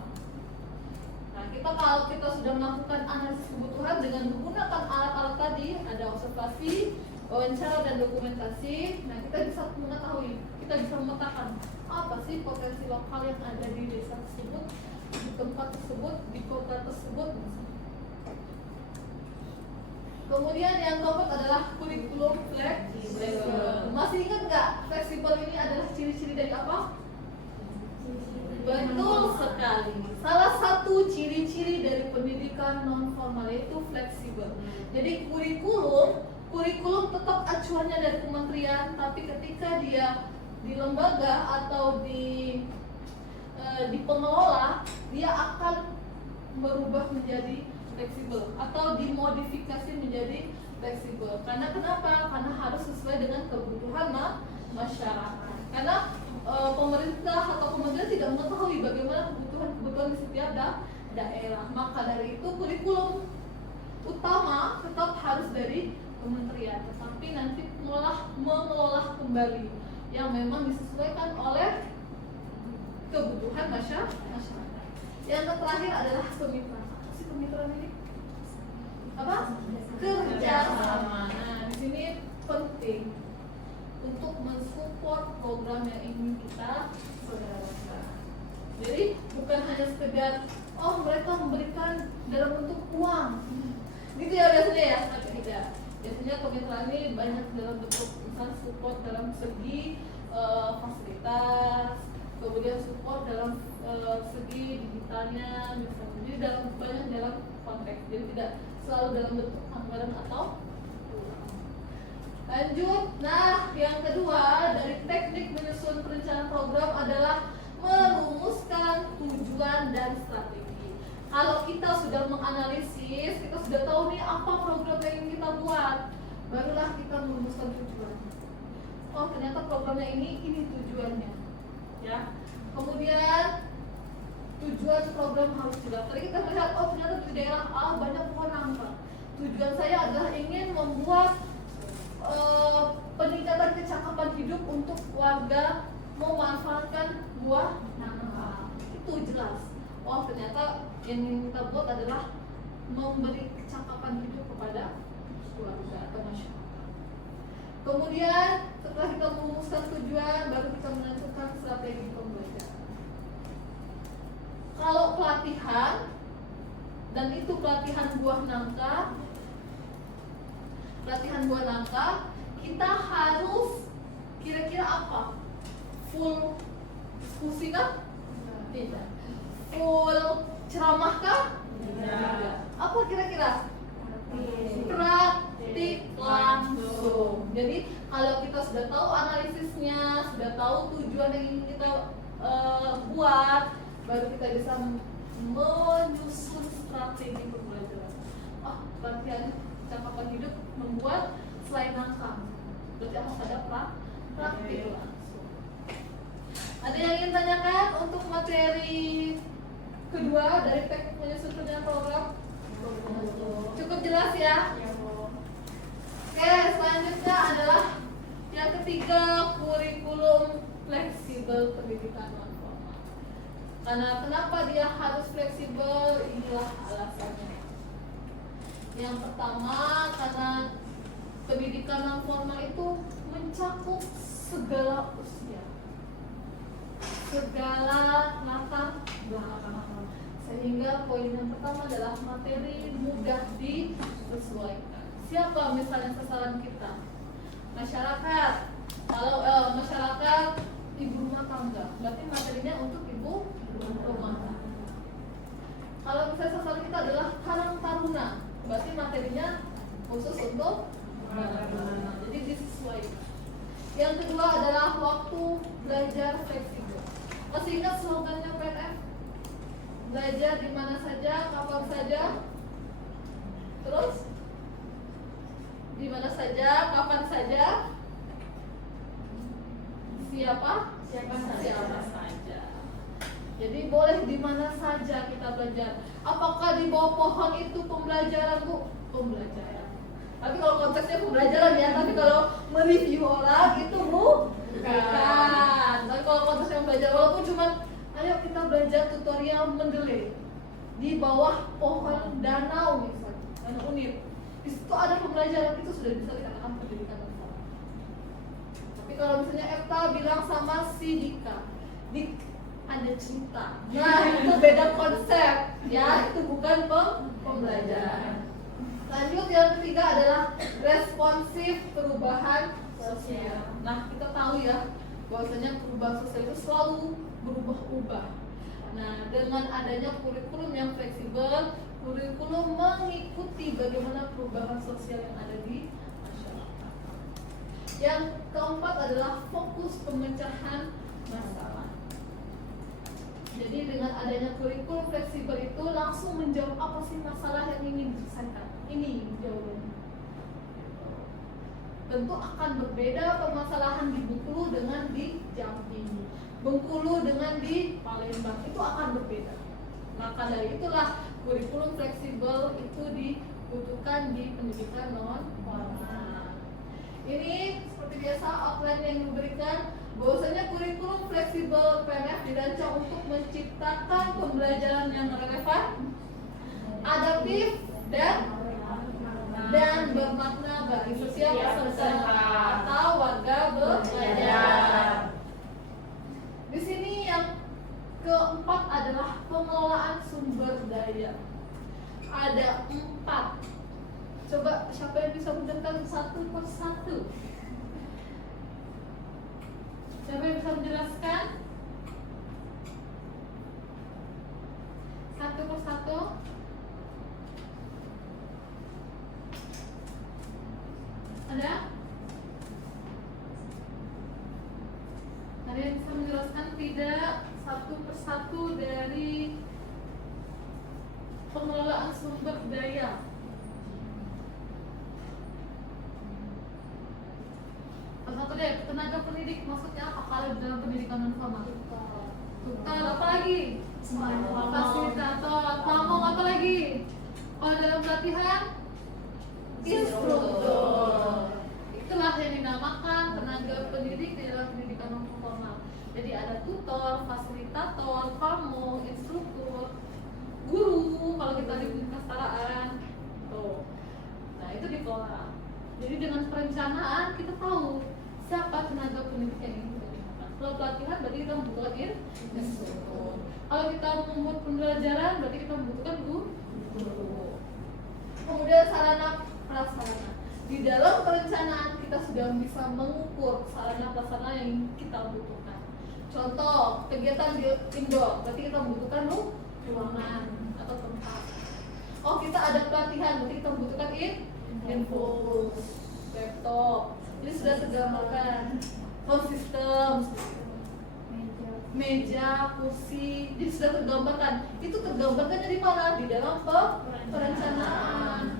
Nah, kalau kita sudah melakukan analisis kebutuhan dengan menggunakan alat-alat tadi, ada observasi, wawancara, dan dokumentasi, nah kita bisa mengetahui, kita bisa memetakan apa sih potensi lokal yang ada di desa tersebut, di tempat tersebut, di kota tersebut. Kemudian yang keempat adalah kurikulum fleksibel. Masih ingat nggak fleksibel ini adalah ciri-ciri dari apa? Betul sekali. Salah satu ciri-ciri dari pendidikan non formal itu fleksibel. Jadi kurikulum tetap acuannya dari kementerian, tapi ketika dia di lembaga atau di pengelola, dia akan berubah menjadi fleksibel atau dimodifikasi menjadi fleksibel. Karena kenapa? Karena harus sesuai dengan kebutuhan masyarakat. Karena pemerintah atau kementerian tidak mengetahui bagaimana kebutuhan di setiap daerah. Maka dari itu kurikulum utama tetap harus dari kementerian, tetapi nanti mengelola kembali yang memang disesuaikan oleh kebutuhan masyarakat. Yang terakhir adalah kemitraan. Apa sih kemitraan ini? Apa? Kerjasama. Nah, di sini penting untuk mensupport program yang ingin kita selenggarakan. Jadi bukan hanya sekedar mereka memberikan dalam bentuk uang, gitu ya biasanya ya. Tidak. Biasanya kemitraan ini banyak dalam bentuk misalnya support dalam segi fasilitas, kemudian support dalam segi digitalnya, misalnya. Jadi banyak dalam konteks. Jadi tidak selalu dalam bentuk anggaran atau uang. Lanjut. Nah, yang kedua dari teknik menyusun perencanaan program adalah merumuskan tujuan dan strategi. Kalau kita sudah menganalisis, kita sudah tahu nih apa program yang ingin kita buat, barulah kita merumuskan tujuan. Oh, ternyata programnya ini tujuannya, ya. Kemudian tujuan program harus jelas. Tadi kita melihat, ternyata di daerah A banyak pohon nangka. Tujuan saya adalah ingin membuat peningkatan kecakapan hidup untuk warga memanfaatkan buah nangka. Itu jelas. Ternyata yang ingin kita buat adalah memberi kecakapan hidup kepada warga atau masyarakat. Kemudian setelah kita merumuskan tujuan, baru kita menentukan strategi pembelajaran. Kalau pelatihan, dan itu pelatihan buah nangka, kita harus kira-kira apa? Full diskusi kah? Tidak. Full ceramah kah? Tidak. Apa kira-kira? Praktik langsung. Jadi kalau kita sudah tahu analisisnya, sudah tahu tujuan yang ingin kita buat, baru kita bisa menyusun strategi pembelajaran. Pelatihan cakapan hidup membuat selain nangka, berarti harus ada praktik langsung. Ada yang ingin tanyakan untuk materi kedua dari teknik menyusun perencanaan program? Cukup jelas ya? Oke, selanjutnya adalah yang ketiga, kurikulum fleksibel pendidikan non formal. Karena kenapa dia harus fleksibel? Inilah alasannya. Yang pertama, karena pendidikan non formal itu mencakup segala usia, segala latar belakang. Sehingga poin yang pertama adalah materi mudah disesuaikan. Siapa misalnya sasaran kita? Masyarakat. Kalau masyarakat ibu rumah tangga, berarti materinya untuk ibu rumah tangga. Kalau misalnya sasaran kita adalah karang taruna, berarti materinya khusus untuk taruna. Jadi disesuaikan. Yang kedua adalah waktu belajar fleksibel. Masih ingat slogannya PNF? belajar di mana saja, kapan saja. Terus di mana saja, kapan saja. Siapa saja. Jadi boleh di mana saja kita belajar. Apakah di bawah pohon itu pembelajaran, Bu? Pembelajaran. Tapi kalau konteksnya pembelajaran ya, tapi kalau mereview orang itu bukan. Tapi kalau konteksnya belajar, walaupun cuma ayo kita belajar tutorial mendeleh di bawah pohon danau misalnya, danau Unir. Di situ ada pembelajaran, itu sudah bisa dikatakan pendidikan non formal. Tapi kalau misalnya Epta bilang sama si Dika, Dik ada cinta, nah itu beda konsep, ya itu bukan pembelajaran. Lanjut yang ketiga adalah responsif perubahan sosial. Nah kita tahu ya bahwasanya perubahan sosial itu selalu berubah-ubah. Nah dengan adanya kurikulum yang fleksibel, kurikulum mengikuti bagaimana perubahan sosial yang ada di masyarakat. Yang keempat adalah fokus pemecahan masalah. Jadi dengan adanya kurikulum fleksibel itu langsung menjawab apa sih masalah yang ingin diselesaikan. Ini jawabannya. Tentu akan berbeda permasalahan di Bengkulu dengan di Jambi, Bengkulu dengan di Palembang, itu akan berbeda. Maka dari itulah kurikulum fleksibel itu dibutuhkan di pendidikan non formal. Ini seperti biasa outline yang diberikan, bahwasanya kurikulum fleksibel PNF dirancang untuk menciptakan pembelajaran yang relevan, adaptif dan bermakna bagi setiap peserta atau warga belajar. Di sini yang keempat adalah pengelolaan sumber daya. Ada 4. Coba siapa yang bisa menjelaskan satu persatu? Siapa yang bisa menjelaskan? Satu persatu. Ada? Ada yang bisa menjelaskan tidak satu persatu dari pengelolaan sumber daya? Satu deh, tenaga pendidik maksudnya apa kalau dalam pendidikan non formal? Tutor, apa lagi? Fasilitator, pamong, apa lagi? Kalau dalam pelatihan, instruktur. Itulah yang dinamakan tenaga pendidik di dalam pendidikan non formal. Jadi ada tutor, fasilitator, pamong, instruktur, guru kalau kita di kestaraan. Tuh. Nah itu dikelola. Jadi dengan perencanaan kita tahu siapa tenaga pendidik yang ingin kita gunakan. Kalau pelatihan berarti kita membutuhkan instruktur. Kalau kita membuat pembelajaran berarti kita membutuhkan guru. Kemudian sarana prasarana. Di dalam perencanaan kita sudah bisa mengukur sarana prasarana yang kita butuhkan. Contoh kegiatan di indoor berarti kita membutuhkan ruangan atau tempat. Oh kita ada pelatihan berarti kita membutuhkan infus, laptop. Ini sudah tergambarkan. Sound system, meja, kursi, jadi sudah tergambarkan. Itu tergambarkannya di mana? Di dalam perencanaan.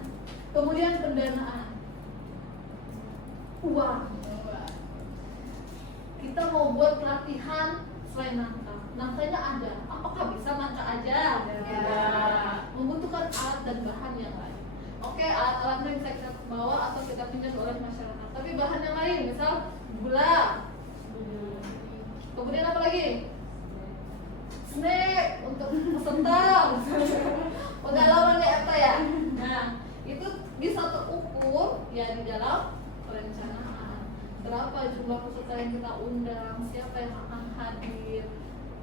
Kemudian pendanaan, uang. Kita mau buat pelatihan selain nangka. Nangkanya ada. Apakah bisa nangka aja? Tidak. Membutuhkan alat dan bahan yang lain. Oke, alat-alatnya bisa kita bawa atau kita pinjam oleh masyarakat. Tapi bahan yang lain, misal gula. Kemudian apa lagi? Snack untuk peserta. Pengalaman kayak apa ya? Nah, itu bisa terukur ya di dalam perencanaan. Berapa jumlah peserta yang kita undang, siapa yang akan hadir.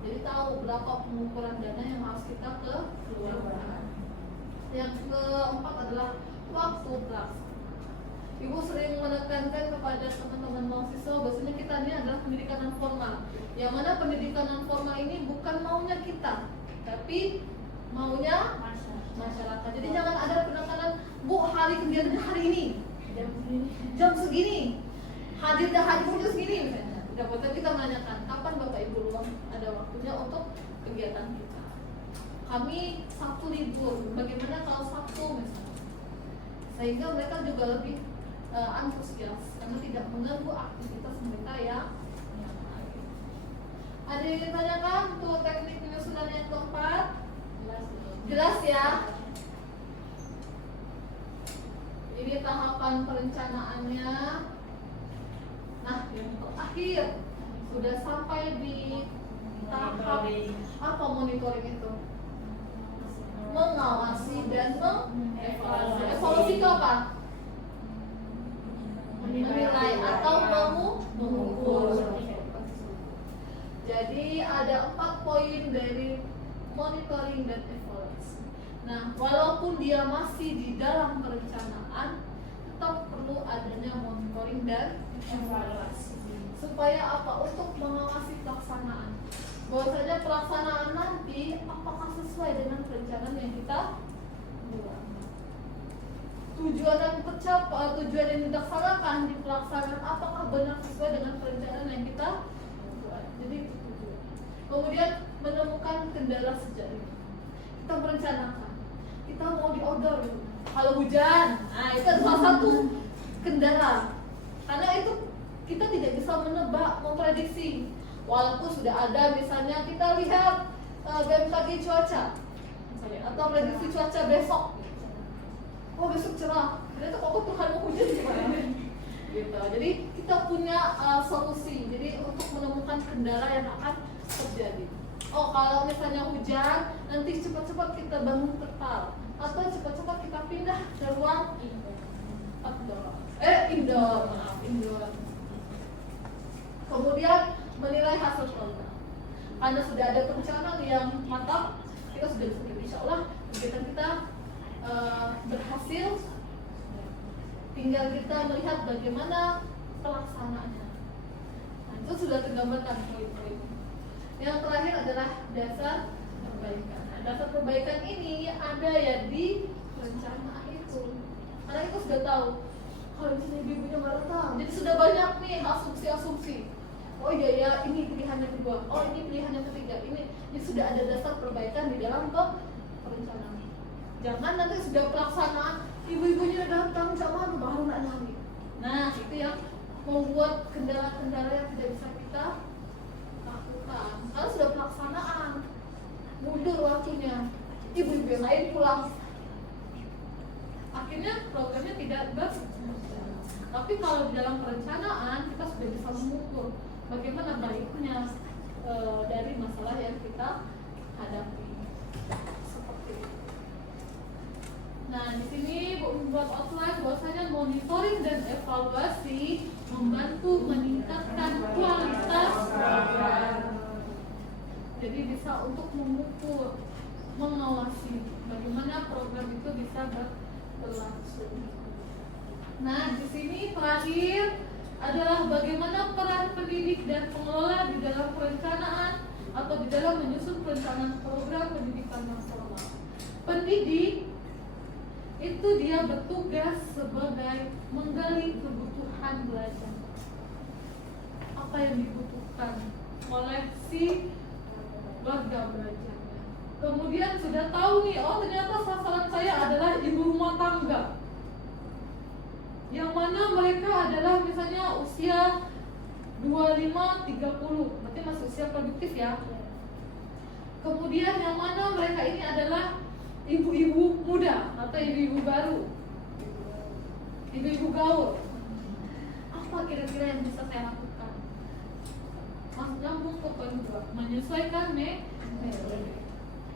Jadi tahu berapa pengukuran dana yang harus kita keluarkan. Yang keempat adalah waktu pelaksanaan. Ibu sering menekankan kepada teman-teman mahasiswa bahwasanya kita ini adalah pendidikan non formal. Yang mana pendidikan non formal ini bukan maunya kita, tapi maunya masyarakat. Jadi jangan ada penekanan, Bu hari kegiatannya hari ini, jam segini, hadir segini misalnya. Tidak boleh kita menanyakan kapan Bapak Ibu luang ada waktunya untuk kegiatan kita. kami Sabtu libur, bagaimana kalau Sabtu misalnya, sehingga mereka juga lebih antusias karena tidak mengganggu aktivitas mereka yang lain. Ada yang ditanyakan untuk teknik penyusunan yang keempat? Jelas ya? Ini tahapan perencanaannya. Nah, yang terakhir sudah sampai di tahap apa monitoring itu? Mengawasi dan mengevaluasi. Evaluasi itu apa? Menilai atau mengukur. Jadi ada 4 poin dari monitoring dan evaluasi. Nah, walaupun dia masih di dalam perencanaan, tetap perlu adanya monitoring dan evaluasi. Supaya apa? Untuk mengawasi pelaksanaan. Bahwasanya pelaksanaan nanti apakah sesuai dengan perencanaan yang kita buat. Tujuan yang dilaksanakan di pelaksanaan apakah benar sesuai dengan perencanaan yang kita buat. Jadi itu tujuan. Kemudian menemukan kendala sejak ini. Kita merencanakan, kita mau di order kalau hujan, nah itu salah satu kendala. Karena itu kita tidak bisa menebak, memprediksi. Walaupun sudah ada misalnya kita lihat BMKG cuaca misalnya, atau prediksi cuaca besok. Oh besok cerah, ternyata kok Tuhan mau hujan gimana? Gitu. Jadi kita punya solusi. Jadi untuk menemukan kendala yang akan terjadi. Oh kalau misalnya hujan, nanti cepat-cepat kita bangun terpal atau cepat-cepat kita pindah ke ruang indoor. Kemudian menilai hasil program. Karena sudah ada perencanaan yang matang, kita sudah bisa insya Allah kegiatan kita berhasil. Tinggal kita melihat bagaimana pelaksanaannya. Nah, itu sudah tergambarkan poin-poin. Yang terakhir adalah dasar perbaikan. Nah, dasar perbaikan ini ada ya di perencanaan itu. Karena itu sudah tahu kalau misalnya ibu-ibunya nggak datang, jadi sudah banyak nih asumsi-asumsi. Oh iya ya, ini pilihan yang kedua. Oh ini pilihan yang ketiga. Ini sudah ada dasar perbaikan di dalam perencanaan. Jangan nanti sudah pelaksanaan, ibu-ibunya datang sama baru nak nyari. Nah itu yang membuat kendala-kendala yang tidak bisa kita lakukan. Kalau sudah pelaksanaan, mundur waktunya, ibu-ibu yang lain pulang. Akhirnya programnya tidak berjalan. Tapi kalau di dalam perencanaan kita sudah bisa mengukur bagaimana baiknya dari masalah yang kita hadapi. Seperti itu. Nah, di sini Bu membuat outline bahwasanya monitoring dan evaluasi membantu meningkatkan kualitas program. Jadi bisa untuk mengukur, mengawasi bagaimana program itu bisa berlangsung. Nah, di sini terakhir adalah bagaimana peran pendidik dan pengelola di dalam perencanaan atau di dalam menyusun perencanaan program pendidikan non formal. Pendidik itu dia bertugas sebagai menggali kebutuhan belajar. Apa yang dibutuhkan oleh si warga belajarnya. Kemudian sudah tahu nih, oh ternyata sasaran saya adalah ibu rumah tangga. Yang mana mereka adalah misalnya usia 25-30, berarti masih usia produktif ya. Kemudian yang mana mereka ini adalah ibu-ibu muda atau ibu-ibu baru, ibu-ibu gaul. Apa kira-kira yang bisa saya lakukan? Nyambung ke poin 2, menyesuaikan metode.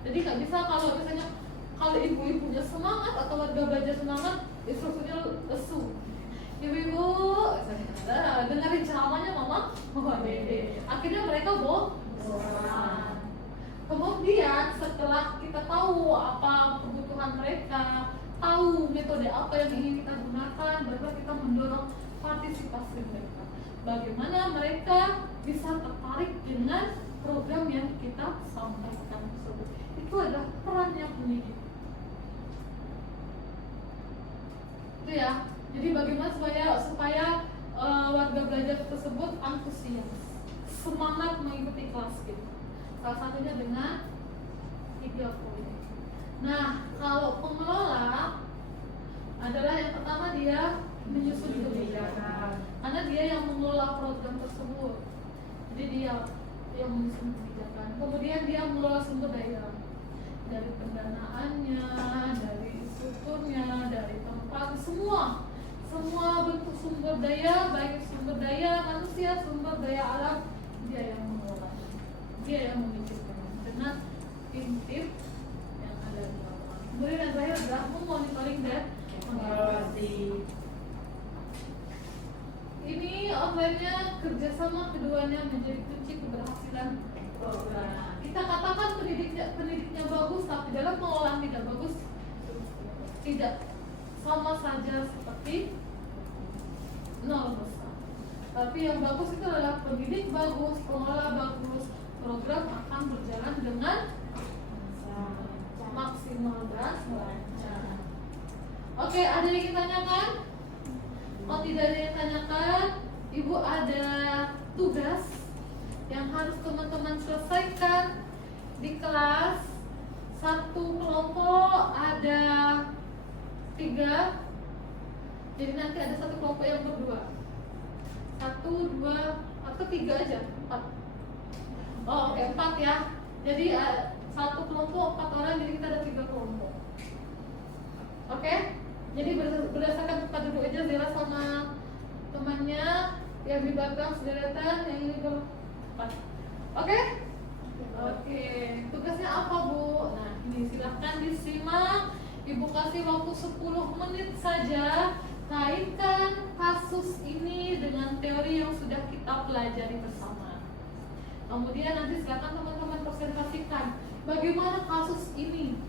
Jadi nggak bisa kalau misalnya kalau ibu-ibunya semangat atau warga belajar semangat, instruksinya lesu. Ibu-ibu, dengerin ceramahnya mama, dede. Akhirnya mereka bosan. Kemudian setelah kita tahu apa kebutuhan mereka, tahu metode apa yang ingin kita gunakan, baru kita mendorong partisipasi mereka. Bagaimana mereka bisa tertarik dengan program yang kita sampaikan tersebut. Itu adalah perannya pendidik. Itu ya. Jadi bagaimana supaya warga belajar tersebut antusias, semangat mengikuti kelas kita. Salah satunya dengan 3 poin. Nah, kalau pengelola adalah yang pertama dia menyusun kebijakan, karena dia yang mengelola program tersebut. Jadi dia yang menyusun kebijakan. Kemudian dia mengelola sumber daya, dari pendanaannya, dari strukturnya, dari tempat, semua bentuk sumber daya, baik sumber daya manusia, sumber daya alam, dia yang mengelola, dia yang memikirkan dengan tim-tim yang ada di lapangan. Kemudian yang terakhir adalah memonitoring dan mengawasi. Ini outline-nya kerjasama keduanya menjadi kunci keberhasilan program. Kita katakan pendidiknya bagus, tapi dalam pengelolaan tidak bagus, tidak sama saja seperti nol besar. Tapi yang bagus itu adalah pendidik bagus, pengelola bagus, program akan berjalan dengan maksimal dan lancar. Oke, ada yang ditanyakan? Oh, tidak ada yang tanyakan. Ibu ada tugas yang harus teman-teman selesaikan di kelas. Satu kelompok ada 3. Jadi nanti ada satu kelompok yang berdua. 1, 2, atau 3 aja? 4. Oh, oke, 4 ya. Jadi satu kelompok 4 orang, jadi kita ada 3 kelompok. Oke? Jadi berdasarkan tempat duduk aja Zela sama temannya yang di belakang sederetan, yang ini ke 4. Oke? Oke. Tugasnya apa, Bu? Nah, ini silahkan disimak. Ibu kasih waktu 10 menit saja. Kaitkan kasus ini dengan teori yang sudah kita pelajari bersama. Kemudian nanti silakan teman-teman presentasikan bagaimana kasus ini.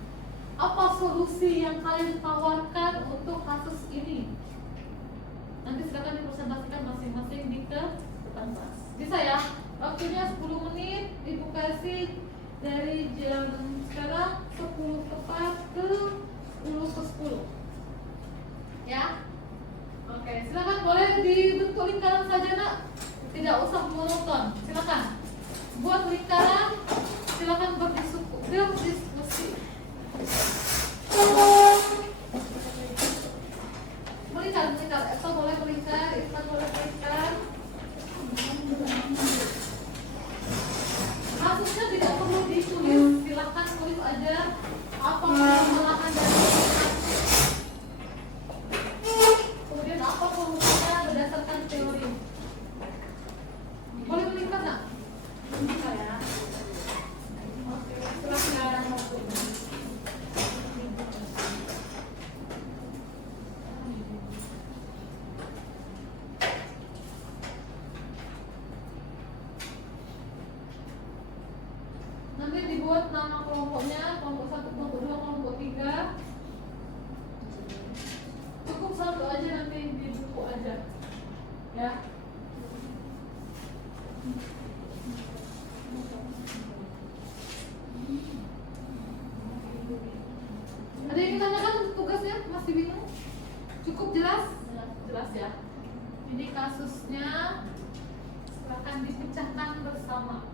Apa solusi yang kalian tawarkan untuk kasus ini? Nanti silakan dipresentasikan masing-masing di depan kelas. Bisa ya? Waktunya 10 menit. Ibu kasih dari jam sekarang 10 tepat ke 10 ya. Oke, silakan boleh dibentuk lingkaran saja, Nak. Tidak usah monoton. Silakan buat lingkaran. Silakan berdiskusi. Melingkar. Esa boleh melingkar, Irfan boleh melingkar. Kasusnya tidak perlu ditulis. Silakan tulis aja apa permasalahan dari kemudian apa solusinya berdasarkan teori. Boleh melingkar nggak? Bisa ya. Oke, silakan. Nanti dibuat nama kelompoknya, kelompok 1, kelompok 2, kelompok 3. Cukup 1 aja nanti di buku aja. Ya. Ada yang ditanyakan untuk tugasnya? Masih bingung? Cukup jelas? Jelas ya. Ini kasusnya akan dipecahkan bersama.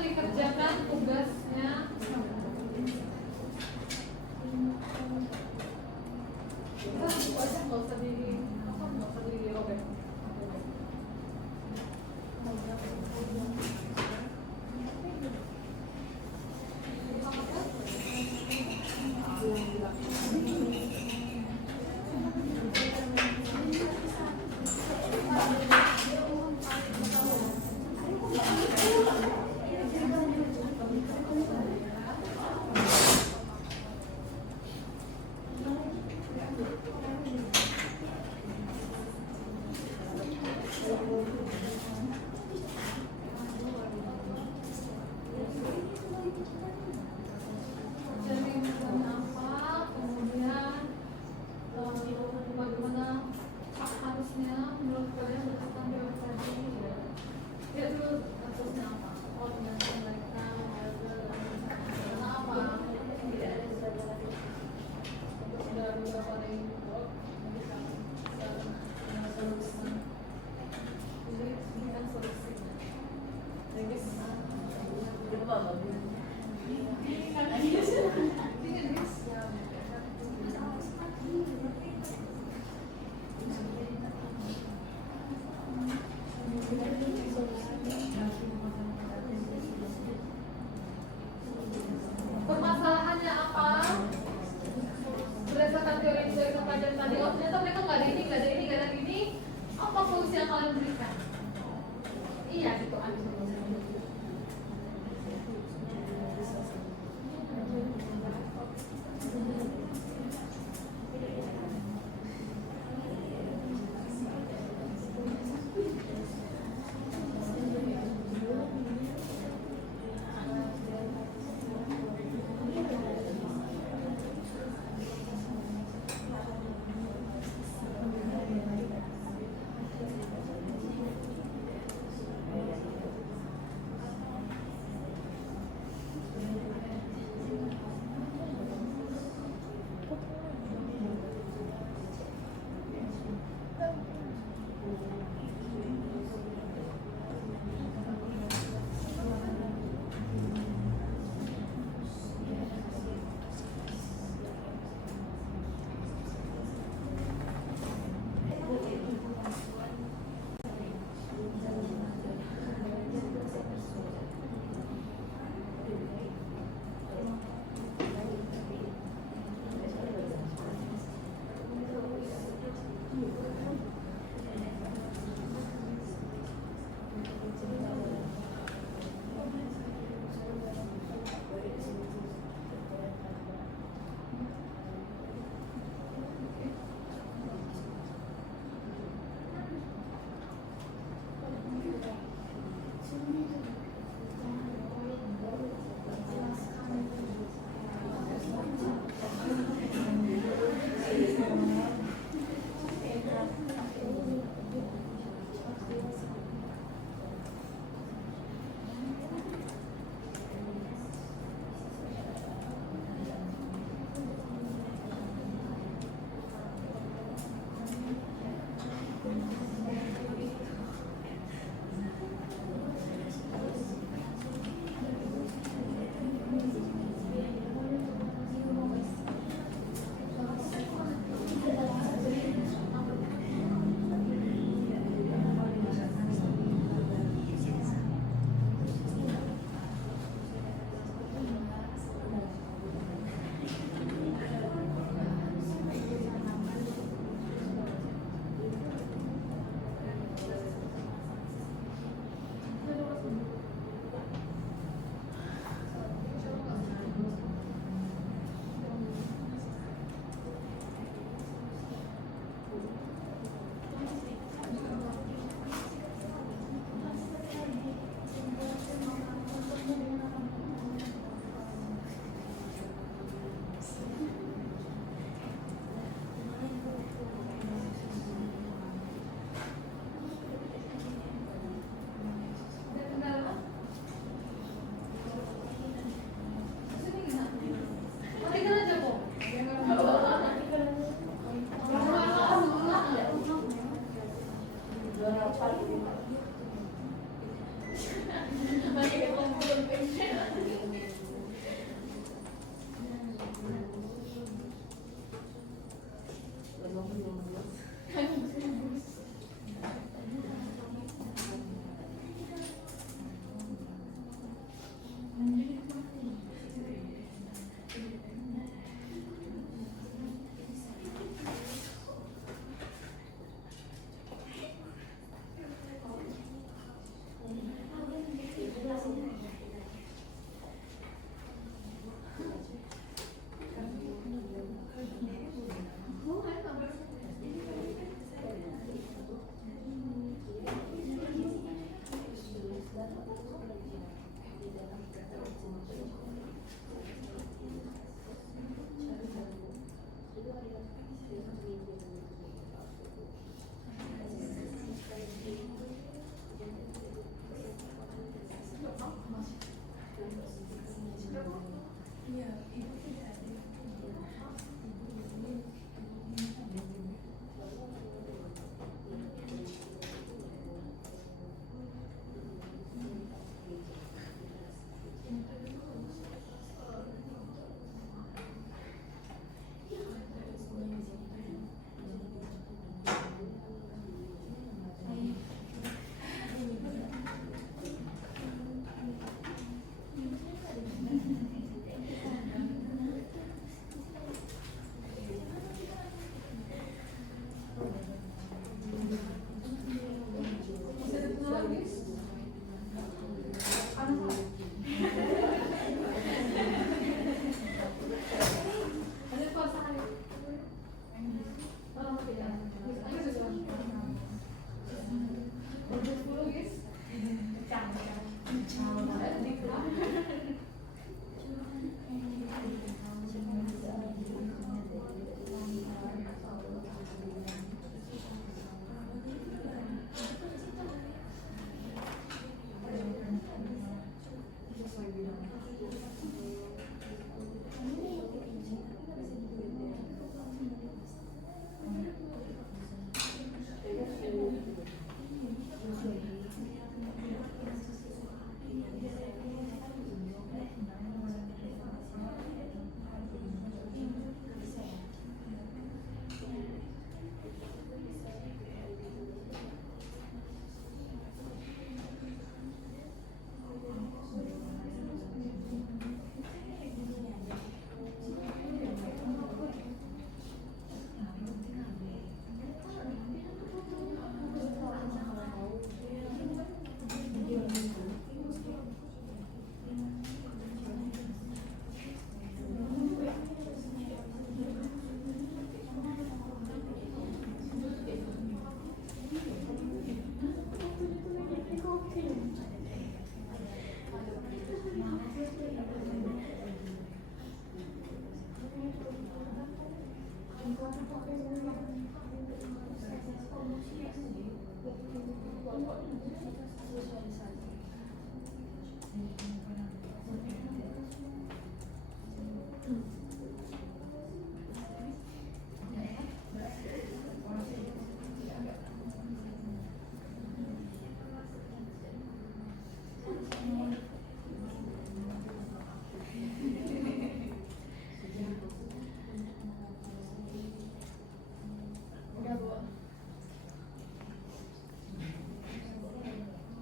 Dikerjakan tugasnya. Kita buku aja, nggak usah dirobek. kalian berikan. Iya gitu ambil.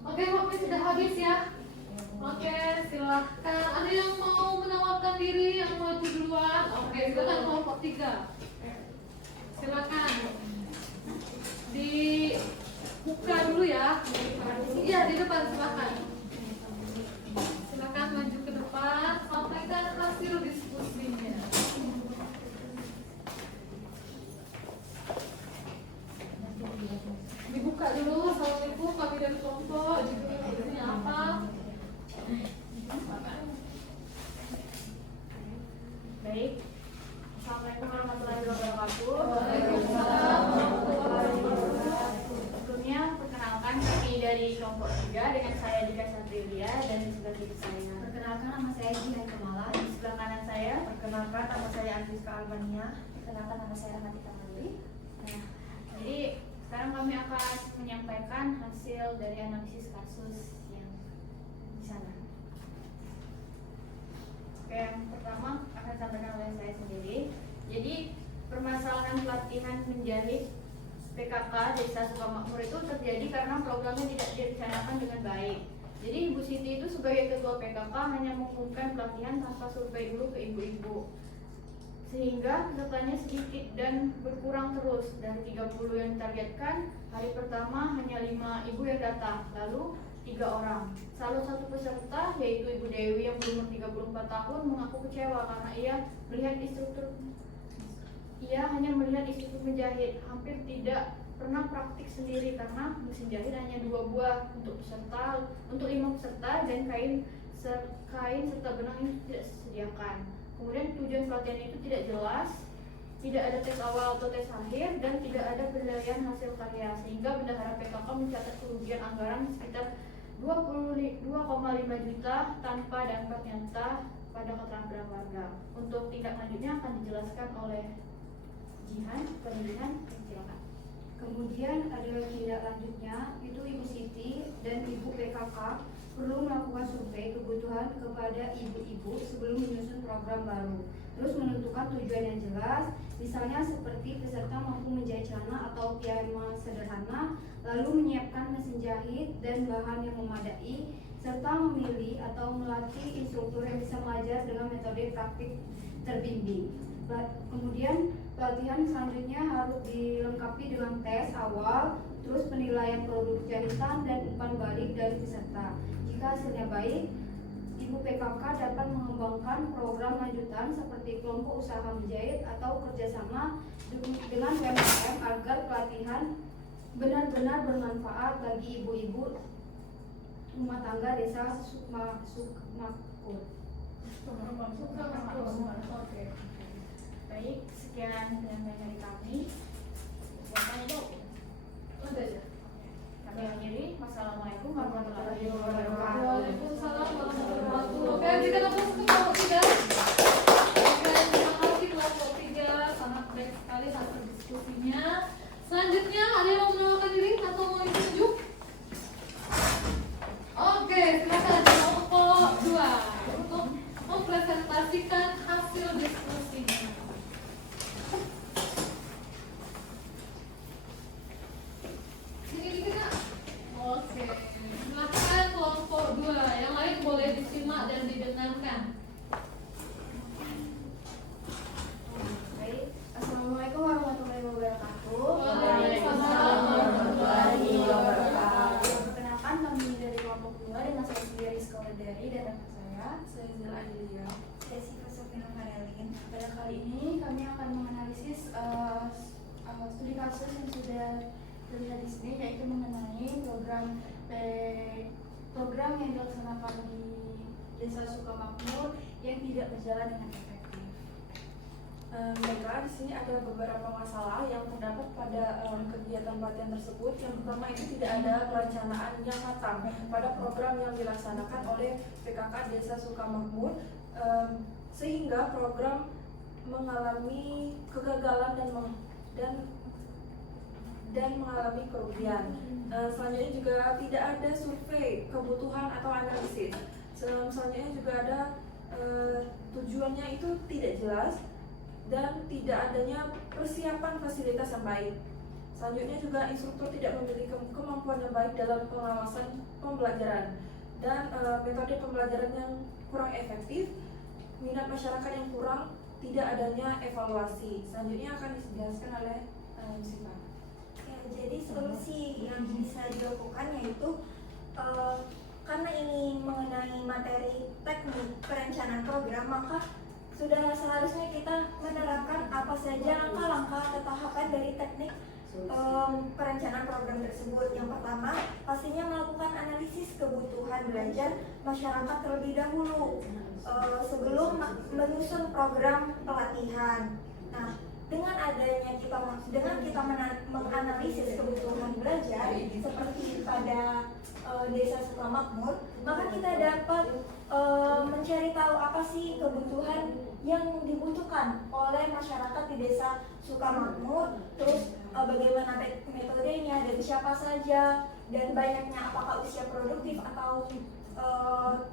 Oke, waktu sudah habis ya. Oke, silahkan. Ada yang mau menawarkan diri, yang maju duluan? Oke, silakan kelompok 3. Silakan. Dibuka dulu ya. Iya, di depan silakan. Silakan maju ke depan, sampaikan hasil diskusinya. Dibuka dulu. Assalamualaikum, kami dari kelompok. Diskusinya apa? Baik. Assalamualaikum warahmatullahi wabarakatuh. Waalaikumsalam warahmatullahi wabarakatuh. Sebelumnya perkenalkan kami dari kelompok 3 dengan saya Dika Satrilia dan di sebelah kiri saya. Perkenalkan nama saya Jihan Kemala. Di sebelah kanan saya. Perkenalkan nama saya Anfiska Albania. Perkenalkan nama saya Rahmatika Malli. Nah, jadi sekarang kami akan menyampaikan hasil dari analisis kasus yang di sana. Oke, yang pertama akan disampaikan oleh saya sendiri. Jadi permasalahan pelatihan menjahit PKK Desa Sukamakmur itu terjadi karena programnya tidak direncanakan dengan baik. Jadi Ibu Siti itu sebagai ketua PKK hanya mengumumkan pelatihan tanpa survei dulu ke ibu-ibu, sehingga pesertanya sedikit dan berkurang terus. Dari 30 yang ditargetkan, hari pertama hanya 5 ibu yang datang, lalu 3 orang. Salah satu peserta yaitu Ibu Dewi yang berumur 34 tahun mengaku kecewa karena ia hanya melihat instruktur menjahit, hampir tidak pernah praktik sendiri karena mesin jahit hanya 2 buah untuk 5 peserta dan kain serta benang yang tidak disediakan. Kemudian tujuan pelatihan itu tidak jelas, tidak ada tes awal atau tes akhir, dan tidak ada penilaian hasil karya, sehingga bendahara PKK mencatat kerugian anggaran sekitar 22,5 juta tanpa dampak nyata pada keterampilan warga. Untuk tindak lanjutnya akan dijelaskan oleh Jihan, Jihan, silakan. Kemudian ada tindak lanjutnya, itu Ibu Siti dan Ibu PKK perlu melakukan survei kebutuhan kepada ibu-ibu sebelum menyusun program baru. Terus menentukan tujuan yang jelas, misalnya seperti peserta mampu menjahit celana atau piyama sederhana, lalu menyiapkan mesin jahit dan bahan yang memadai, serta memilih atau melatih instruktur yang bisa mengajar dengan metode praktik terbimbing. Kemudian pelatihan selanjutnya harus dilengkapi dengan tes awal, terus penilaian produk jahitan dan umpan balik dari peserta. Jika hasilnya baik, Ibu PKK dapat mengembangkan program lanjutan seperti kelompok usaha menjahit atau kerjasama dengan UMKM agar pelatihan benar-benar bermanfaat bagi ibu-ibu rumah tangga desa Sukmakmur. Oke. Baik, sekian penyampaian dari kami. Siapa yang jawab? Udah ya. Kami akhiri. Wassalamualaikum warahmatullahi wabarakatuh. Waalaikumsalam warahmatullahi wabarakatuh. Oke, kita langsung ke kelompok 3. Oke, terima kasih kelompok 3. Sangat baik sekali hasil diskusinya. Selanjutnya ada yang mau menamakan diri atau mau ditunjuk? Oke, silakan kelompok 2 untuk mempresentasikan hasil diskusinya. Sini dikit Kak. Oke, silakan kelompok 2. Yang lain boleh disimak dan didengarkan. Baik, Assalamualaikum warahmatullahi wabarakatuh. Waalaikumsalam warahmatullahi wabarakatuh. Perkenalkan, kami dari kelompok 2 dengan saya sendiri Rizka Wadari dan rekan saya Zul Adilia. Saya Siva Sofina Marelin. Pada kali ini kami akan menganalisis studi kasus yang sudah terlihat di sini, yaitu mengenai program yang dilaksanakan di Desa Sukmakmur yang tidak berjalan dengan efektif. Baiklah, di sini ada beberapa masalah yang terdapat pada kegiatan pelatihan tersebut. Yang pertama itu tidak ada perencanaan yang matang pada program yang dilaksanakan oleh PKK Desa Sukmakmur, sehingga program mengalami kegagalan dan mengalami kerugian. Selanjutnya juga tidak ada survei kebutuhan atau analisis. Selanjutnya juga ada tujuannya itu tidak jelas dan tidak adanya persiapan fasilitas yang baik. Selanjutnya juga instruktur tidak memiliki kemampuan yang baik dalam pengawasan pembelajaran dan metode pembelajaran yang kurang efektif, minat masyarakat yang kurang, tidak adanya evaluasi. Selanjutnya akan dijelaskan oleh Siva. Ya, jadi solusi yang bisa dilakukan yaitu karena ini mengenai materi teknik perencanaan program, maka sudah seharusnya kita menerapkan apa saja langkah-langkah atau tahapan dari teknik perencanaan program tersebut. Yang pertama, pastinya melakukan analisis kebutuhan belajar masyarakat terlebih dahulu sebelum menyusun program pelatihan. Nah, dengan kita menganalisis kebutuhan belajar seperti pada Desa Sukmakmur, maka kita dapat mencari tahu apa sih kebutuhan yang dibutuhkan oleh masyarakat di Desa Sukmakmur, terus bagaimana metodenya dan siapa saja, dan banyaknya apakah usia produktif atau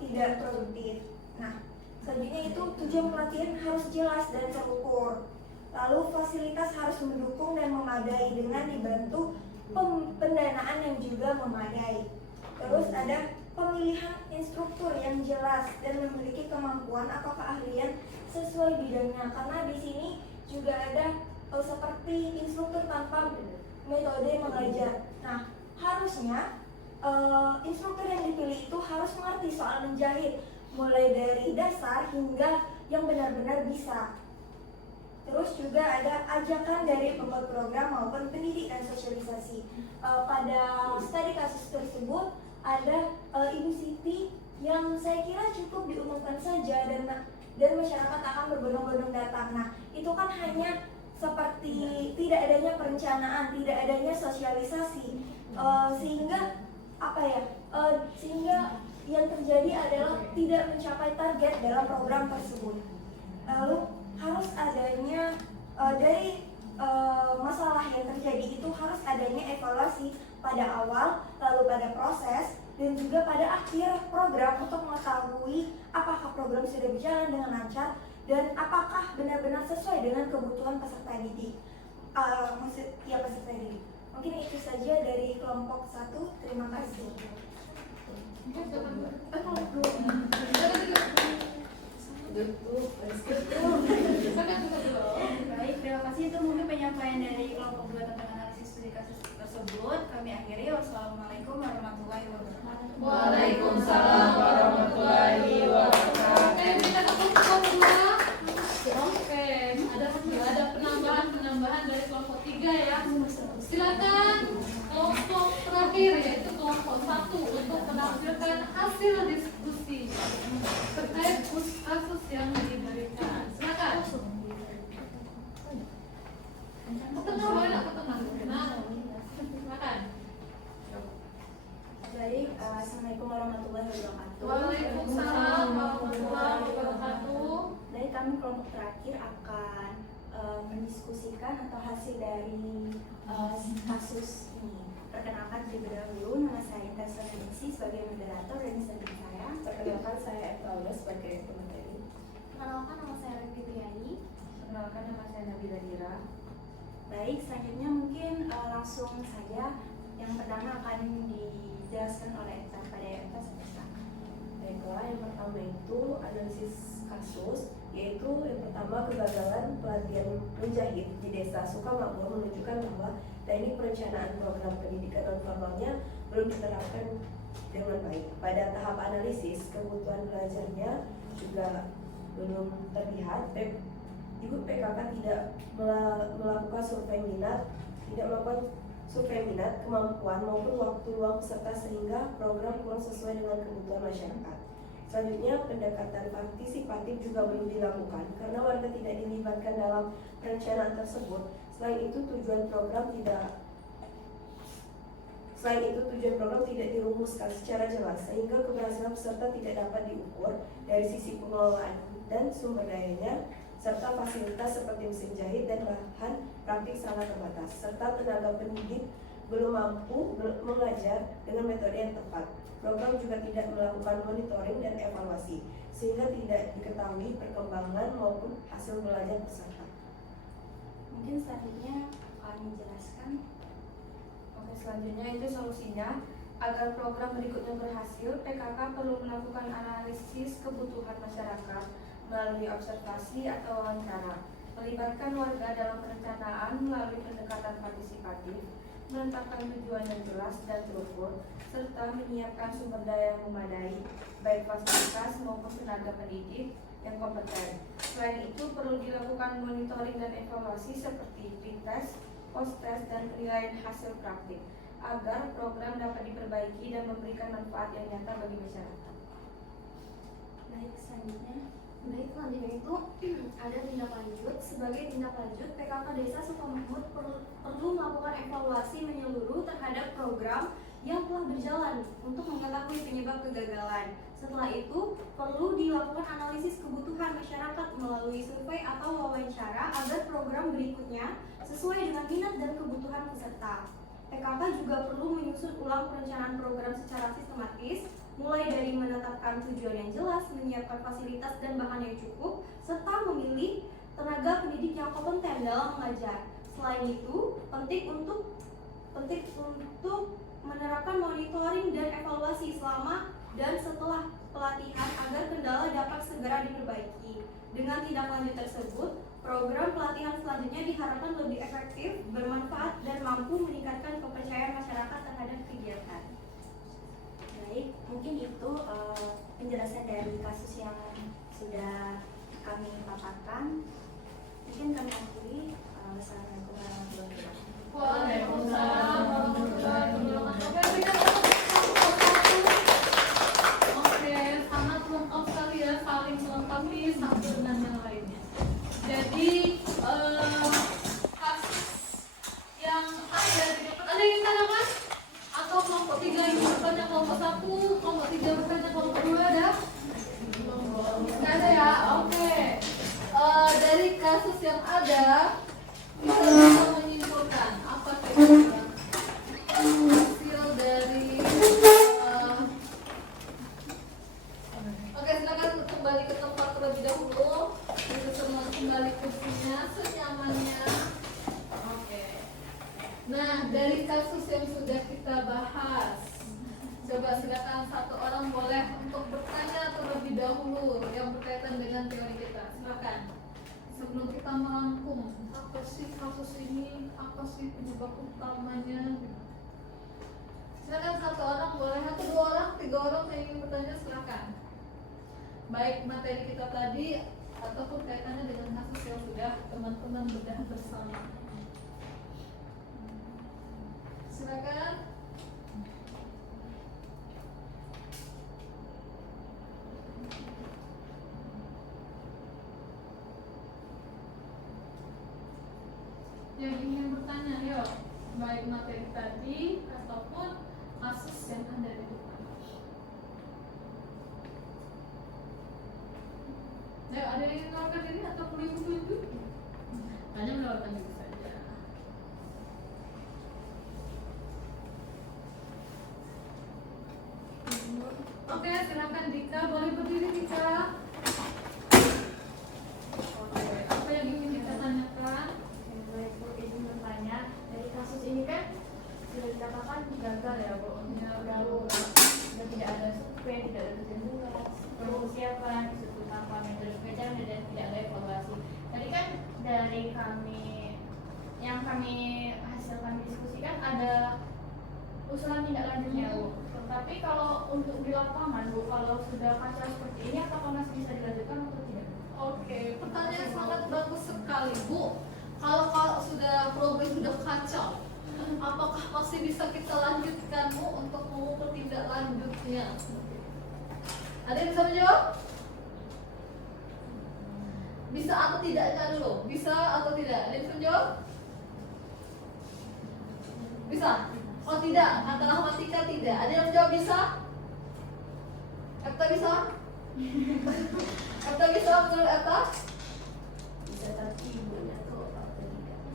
tidak produktif. Nah, selanjutnya itu tujuan pelatihan harus jelas dan terukur. Lalu fasilitas harus mendukung dan memadai dengan dibantu pendanaan yang juga memadai. Terus ada pemilihan instruktur yang jelas dan memiliki kemampuan atau keahlian sesuai bidangnya. Karena di sini juga ada seperti instruktur tanpa metode mengajar. Nah, harusnya instruktur yang dipilih itu harus mengerti soal menjahit, mulai dari dasar hingga yang benar-benar bisa. Terus juga ada ajakan dari pembuat program maupun pendidik dan sosialisasi. Pada studi kasus tersebut ada Ibu Siti yang saya kira cukup diumumkan saja dan masyarakat akan berbondong-bondong datang. Nah, itu kan hanya seperti tidak adanya perencanaan, tidak adanya sosialisasi, sehingga sehingga yang terjadi adalah tidak mencapai target dalam program tersebut. Lalu harus adanya dari masalah yang terjadi itu harus adanya evaluasi pada awal, lalu pada proses, dan juga pada akhir program untuk mengetahui apakah program sudah berjalan dengan lancar dan apakah benar-benar sesuai dengan kebutuhan peserta didik. Peserta didik. Mungkin itu saja dari kelompok 1. Terima kasih. Baik, terima kasih. Itu mungkin penyampaian dari kelompok 2 tentang analisis studi kasus tersebut. Kami akhiri. Wassalamualaikum warahmatullahi wabarakatuh. Waalaikumsalam warahmatullahi wabarakatuh. Oke, kita ketemu kelompok 2. Oke, ada penambahan dari kelompok 3 ya. Silakan kelompok terakhir yaitu kelompok 1 untuk menampilkan hasil diskusi terkait kasus yang diberikan. Silakan. Ke tengah boleh nggak ke tengah? Nah, silakan. Baik, Assalamualaikum warahmatullahi wabarakatuh. Waalaikumsalam warahmatullahi wabarakatuh. Dari kami kelompok terakhir akan mendiskusikan atau hasil dari kasus ini. Perkenalkan terlebih dahulu, nama saya Intan Ningsi sebagai moderator dan samping saya. Perkenalkan saya Eva sebagai pemateri. Perkenalkan nama saya Revi Triani. Perkenalkan nama saya Nabila Dira. Baik, selanjutnya mungkin langsung saja yang pertama akan dijelaskan oleh Eva pada Eva Sebentar. Baiklah, yang pertama itu analisis kasus, yaitu yang pertama kegagalan pelatihan menjahit di desa Sukamakmur menunjukkan bahwa teknik perencanaan program pendidikan non formalnya belum diterapkan dengan baik. Pada tahap analisis kebutuhan belajarnya juga belum terlihat. Ibu PKK tidak melakukan survei minat, kemampuan maupun waktu luang peserta sehingga program kurang sesuai dengan kebutuhan masyarakat. Selanjutnya, pendekatan partisipatif juga belum dilakukan karena warga tidak dilibatkan dalam perencanaan tersebut. Selain itu, tujuan program tidak dirumuskan secara jelas sehingga keberhasilan peserta tidak dapat diukur dari sisi pengelolaan dan sumber dayanya, serta fasilitas seperti mesin jahit dan bahan praktik sangat terbatas, serta tenaga pendidik belum mampu mengajar dengan metode yang tepat. Program juga tidak melakukan monitoring dan evaluasi, sehingga tidak diketahui perkembangan maupun hasil belajar peserta. Mungkin selanjutnya kami jelaskan. Oke, selanjutnya itu solusinya. Agar program berikutnya berhasil, PKK perlu melakukan analisis kebutuhan masyarakat melalui observasi atau wawancara, melibatkan warga dalam perencanaan melalui pendekatan partisipatif, menetapkan tujuan yang jelas dan terukur, serta menyiapkan sumber daya yang memadai, baik fasilitas maupun tenaga pendidik yang kompeten. Selain itu, perlu dilakukan monitoring dan evaluasi seperti pre-test, post-test, dan penilaian hasil praktik, agar program dapat diperbaiki dan memberikan manfaat yang nyata bagi masyarakat. Baik, selanjutnya. Baik, selanjutnya itu ada tindak lanjut. Sebagai tindak lanjut, PKK Desa Sukamakmur perlu melakukan evaluasi menyeluruh terhadap program yang telah berjalan untuk mengetahui penyebab kegagalan. Setelah itu, perlu dilakukan analisis kebutuhan masyarakat melalui survei atau wawancara agar program berikutnya sesuai dengan minat dan kebutuhan peserta. PKK juga perlu menyusun ulang perencanaan program secara sistematis, mulai dari menetapkan tujuan yang jelas, menyiapkan fasilitas dan bahan yang cukup, serta memilih tenaga pendidik yang kompeten dalam mengajar. Selain itu, penting untuk menerapkan monitoring dan evaluasi selama dan setelah pelatihan agar kendala dapat segera diperbaiki. Dengan tindak lanjut tersebut, program pelatihan selanjutnya diharapkan lebih efektif, bermanfaat, dan mampu meningkatkan kepercayaan masyarakat terhadap kegiatan. Baik, mungkin itu penjelasan dari kasus yang sudah kami paparkan. Mungkin kami akhiri. Wassalamualaikum warahmatullahi wabarakatuh. Waalaikumsalam warahmatullahi wabarakatuh. Oke, sangat lengkap sekali ya, saling melengkapi satu dengan yang lainnya. Jadi kasus yang ada yang tanyakan? Atau kelompok 3 yang bertanya kelompok 1, kelompok 3 bertanya kelompok 2 ada? Nggak ada ya? Oke. Dari kasus yang ada, kita bisa menyimpulkan apa kira-kira hasil dari Oke, silakan kembali ke tempat terlebih dahulu. Bisa semua kembali kursinya senyamannya. Oke. Nah, dari kasus yang sudah kita bahas, coba silakan satu orang boleh untuk bertanya terlebih dahulu yang berkaitan dengan teori kita. Silakan. Sebelum kita merangkum, apa sih kasus ini? Apa sih penyebab utamanya? Silakan satu orang boleh, atau 2 orang, 3 orang yang ingin bertanya silakan. Baik materi kita tadi ataupun kaitannya dengan kasus yang sudah teman-teman bedah bersama. silakan. Yang ingin bertanya, yuk, baik materi tadi ataupun kasus yang ada di depan. Ayo, ada yang ingin melakukan diri atau perlu ibu-ibu? Hanya melakukan diri saja. Oke, silakan Dika, boleh berdiri Dika. Oke, apa yang ingin Dika tanyakan? Baik Bu, izin bertanya, dari kasus ini kan sudah dikatakan gagal ya Bu, sudah tidak ada survei, tidak ada ujian tugas, persiapan, isu tahapan metode pengajaran dan tidak ada evaluasi. Tadi kan dari kami yang kami hasilkan diskusikan ada usulan tindak lanjutnya Bu. Tapi kalau untuk di lapangan Bu, kalau sudah kacau seperti ini apakah masih bisa dilanjutkan atau tidak? Oke, pertanyaan sangat bagus sekali Bu. Kalau sudah program sudah kacau, apakah masih bisa kita lanjutkan Bu untuk mengukur tindak lanjutnya? Ada yang bisa menjawab? Bisa atau tidaknya dulu? Bisa atau tidak? Ada yang bisa menjawab? Bisa? Oh tidak, antara Matika tidak. Ada yang menjawab bisa? Epta bisa? Epta bisa menurut Epta? Bisa tapi ibunya tuh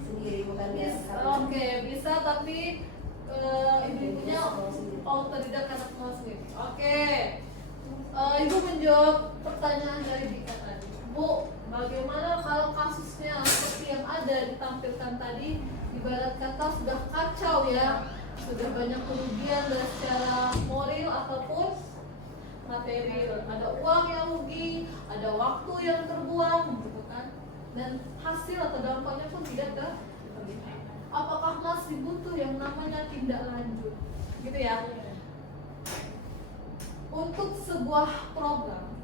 sendiri bukan Bisa, oke, bisa tapi ibu-ibunya otodidak karena semua sendiri. Oke, Ibu menjawab pertanyaan dari Dika tadi. Bu, bagaimana kalau kasusnya seperti yang ada ditampilkan tadi, ibarat kata sudah kacau ya, sudah banyak kerugian dari secara moral ataupun material, ada uang yang rugi, ada waktu yang terbuang, gitu kan, dan hasil atau dampaknya pun tidak terlihat. Apakah masih butuh yang namanya tindak lanjut, gitu ya? Untuk sebuah program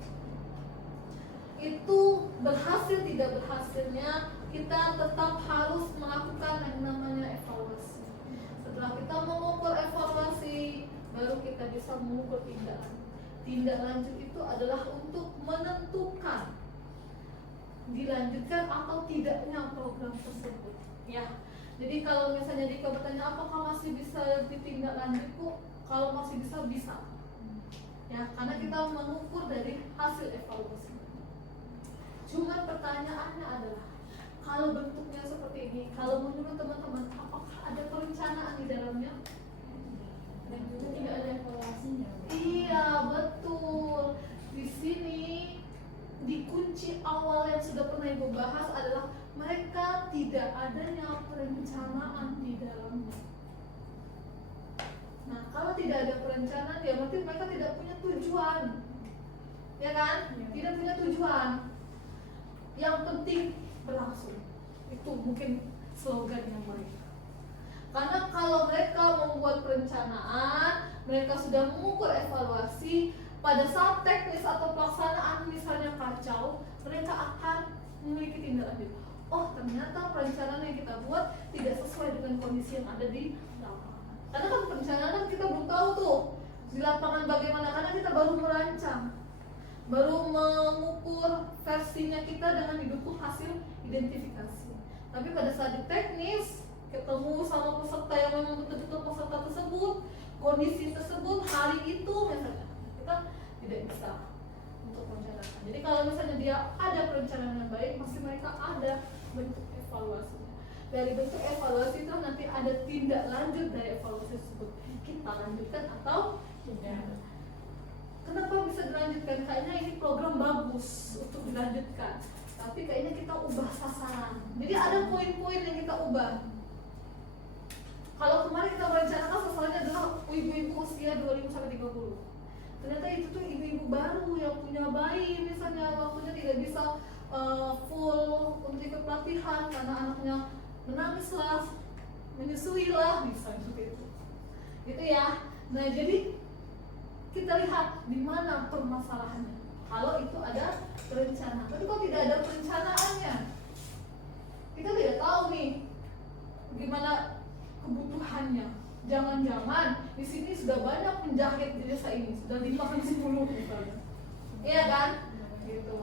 itu berhasil tidak berhasilnya, kita tetap harus melakukan yang namanya evaluasi. Setelah kita mengukur evaluasi, baru kita bisa mengukur tindak lanjut. Tindak lanjut itu adalah untuk menentukan dilanjutkan atau tidaknya program tersebut. Ya, jadi kalau misalnya Dika bertanya apakah masih bisa ditindaklanjuti, Bu? Kalau masih bisa, bisa. Ya, karena kita mengukur dari hasil evaluasi. Cuma pertanyaannya adalah, kalau bentuknya seperti ini, kalau menurut teman-teman, apakah ada perencanaan di dalamnya? Dan juga tidak ada evaluasinya. Iya, betul. Di sini di kunci awal yang sudah pernah Ibu bahas adalah mereka tidak adanya perencanaan di dalamnya. Nah, kalau tidak ada perencanaan, ya berarti mereka tidak punya tujuan, ya kan? Tidak punya tujuan. Yang penting berlangsung. Itu mungkin slogannya mereka. Karena kalau mereka membuat perencanaan, mereka sudah mengukur evaluasi, pada saat teknis atau pelaksanaan misalnya kacau, mereka akan memiliki tindak lanjut. Oh, ternyata perencanaan yang kita buat tidak sesuai dengan kondisi yang ada di lapangan. Karena kan perencanaan kita belum tahu tuh di lapangan bagaimana, karena kita baru merancang, baru mengukur versinya kita dengan didukung hasil identifikasi. Tapi pada saat di teknis, ketemu sama peserta yang memang betul-betul peserta tersebut, kondisi tersebut, hari itu misalnya, kita tidak bisa untuk merencanakan. Jadi kalau misalnya dia ada perencanaan yang baik, masih mereka ada bentuk evaluasinya. Dari bentuk evaluasi itu nanti ada tindak lanjut dari evaluasi tersebut. Kita lanjutkan atau tidak. Kenapa bisa dilanjutkan? Kayaknya ini program bagus untuk dilanjutkan, tapi kayaknya kita ubah sasaran. Jadi ada poin-poin yang kita ubah. Kalau kemarin kita merencanakan sasarannya adalah ibu-ibu usia 25 sampai 30. Ternyata itu tuh ibu-ibu baru yang punya bayi, misalnya waktunya tidak bisa full untuk ikut pelatihan karena anaknya menangis lah, menyusui lah, misalnya seperti itu. Gitu ya. Nah, jadi kita lihat di mana permasalahannya. Kalau itu ada perencanaan, tapi kalau tidak ada perencanaannya, kita tidak tahu nih gimana kebutuhannya. jangan-jangan di sini sudah banyak penjahit di desa ini, sudah 5 kan 10 misalnya. Iya kan? Gitu.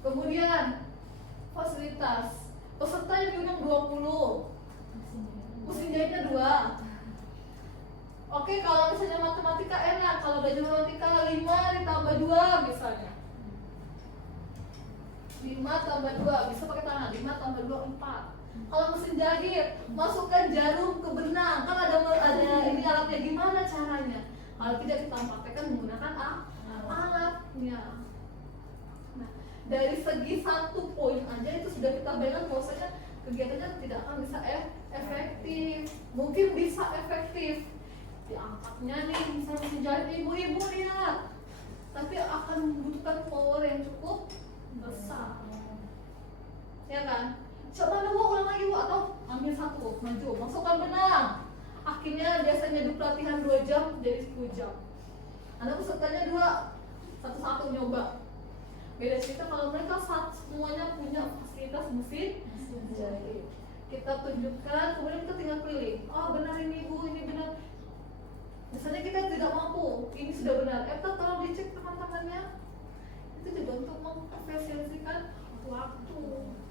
Kemudian fasilitas, peserta yang diundang 20, mesin jahitnya 2. Oke, kalau misalnya matematika enak, kalau belajar matematika 5 ditambah 2 misalnya. 5 tambah 2, bisa pakai tangan, 5 tambah 2, 4. Kalau mesin jahit, masukkan jarum ke benang, kan ada ini alatnya, gimana caranya? Kalau tidak, kita praktekkan menggunakan alatnya. Nah, dari segi 1 poin aja itu sudah kita bayangkan bahwasanya kegiatannya tidak akan bisa efektif. Mungkin bisa efektif diangkatnya nih, misalnya mesin jahit ibu-ibu lihat, tapi akan membutuhkan power yang cukup besar, ya kan? Coba dulu ulang lagi Bu, atau ambil 1, maju, masukkan benang. Akhirnya biasanya di pelatihan 2 jam jadi 10 jam. Anda pesertanya 2, satu-satu nyoba. Beda cerita kalau mereka semuanya punya fasilitas mesin jahit. Kita tunjukkan, kemudian kita tinggal pilih. Oh benar ini Bu, ini benar. Misalnya kita tidak mampu, ini sudah benar. Tolong dicek tangan-tangannya. Itu juga untuk memprofesionalkan waktu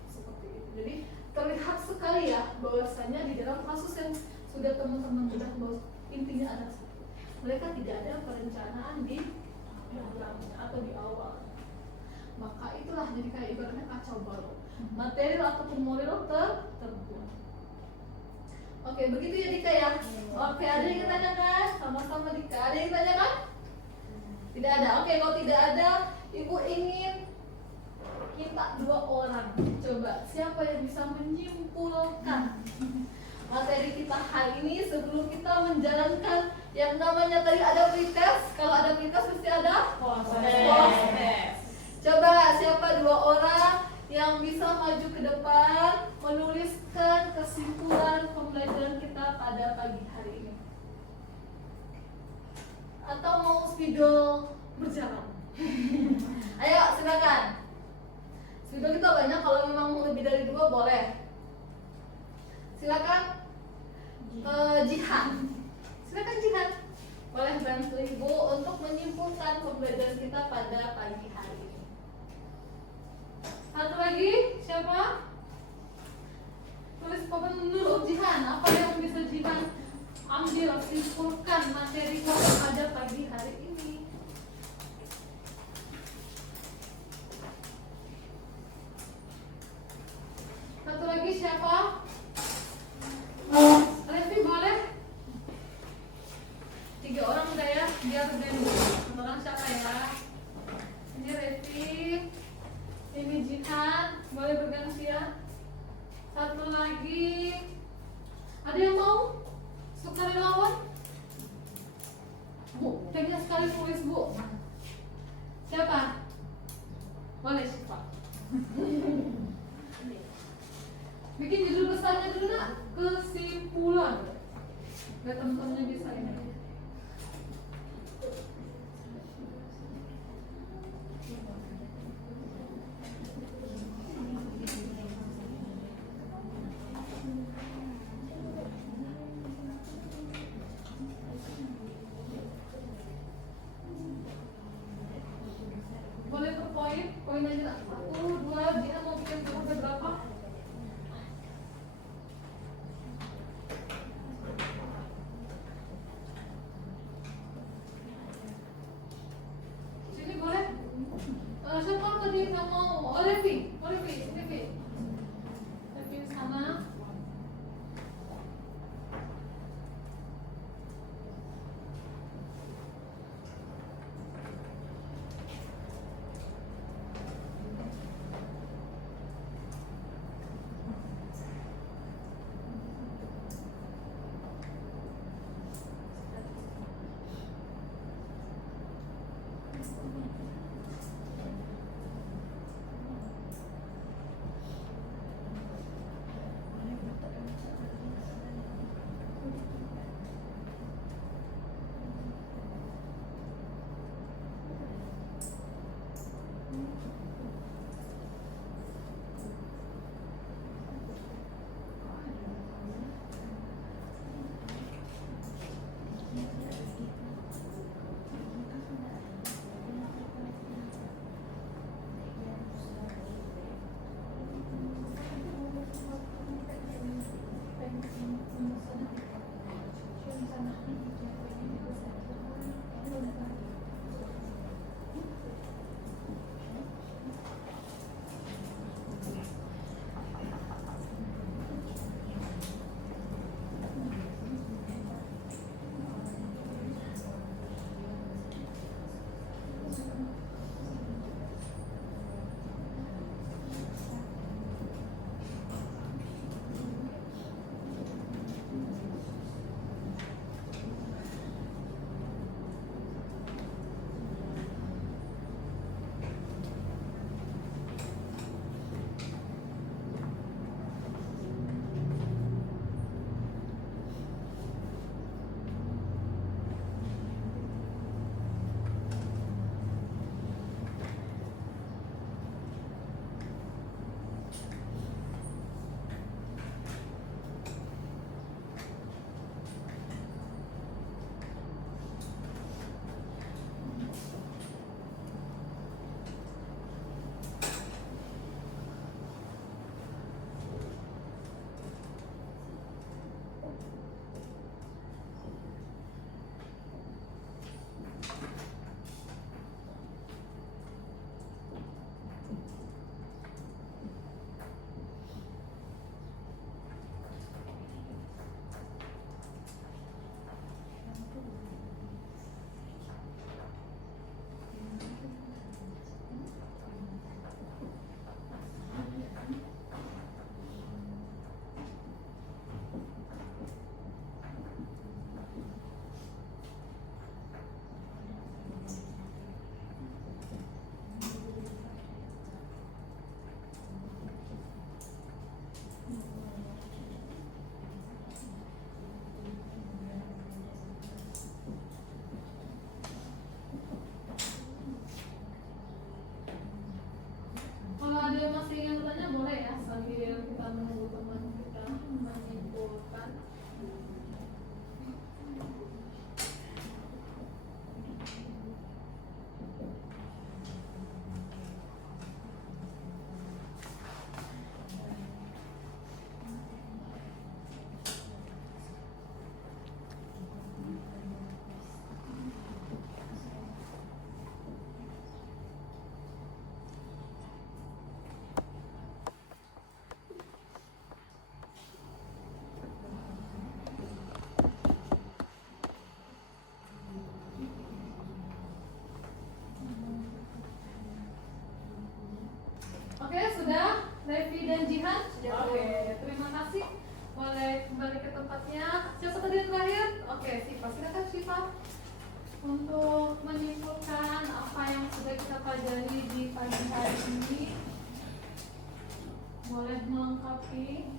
seperti itu. Jadi terlihat sekali ya bahwasanya di dalam kasus yang sudah teman-teman sudah bahwa intinya ada satu, mereka tidak ada perencanaan di belakangnya atau di awal. Maka itulah jadi kayak ibaratnya kacau balau, material ataupun model terbuat. Oke, begitu ya Dika ya. Oke, ada yang tanyakan? Sama-sama Dika, ada yang tanyakan? Tidak ada. Oke, kalau tidak ada, Ibu ingin minta 2 orang. Coba, siapa yang bisa menyimpulkan materi kita hari ini sebelum kita menjalankan yang namanya tadi ada pretest. Kalau ada pretest mesti ada post-test. Coba, siapa 2 orang yang bisa maju ke depan menuliskan kesimpulan pembelajaran kita pada pagi hari ini? Atau mau spidol berjalan? Ayo silakan. Spidol kita banyak, kalau memang lebih dari 2 boleh. Silakan. Jihan. Silakan Jihan. Boleh bantu Ibu untuk menyimpulkan pembelajaran kita pada pagi hari ini. Satu lagi, siapa? Tulis papan dulu Jihan. Apa yang bisa Jihan ambil, simpulkan materi kita pada pagi hari ini? Satu lagi siapa? Revi boleh? 3 orang udah ya, biar band. Orang siapa ya? Ini Revi, ini Jihan, boleh berganti ya. Satu lagi, ada yang mau? Sukarelawan? Bu, pengen sekali tulis Bu. Siapa? Boleh Syifa. Bikin judul besarnya dulu nak, kesimpulan. Biar teman-temannya bisa ini. Boleh per poin aja nak. 1, 2, dia mau bikin sampai berapa? Sini boleh? Siapa tadi nggak mau? Oh Revi, sini Vi. Revi sana. Oke, Siva, silakan Siva untuk menyimpulkan apa yang sudah kita pelajari di pagi hari ini. Boleh melengkapi.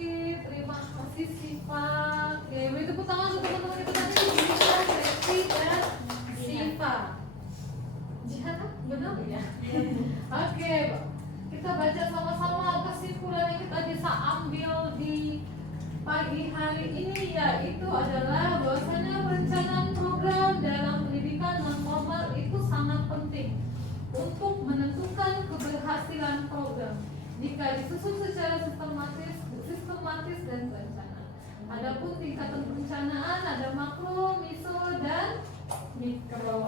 Terima kasih Siva. Oke, beri tepuk tangan untuk teman-teman kita tadi, Jihan, Resti, dan Siva. Jihan, benar ya? Oke, kita baca sama-sama kesimpulan yang kita bisa ambil di pagi hari ini, yaitu adalah bahwasanya perencanaan program dalam pendidikan non formal itu sangat penting untuk menentukan keberhasilan program jika disusun secara sistematis dan berencana. Adapun tingkatan perencanaan ada makro, miso, dan mikro.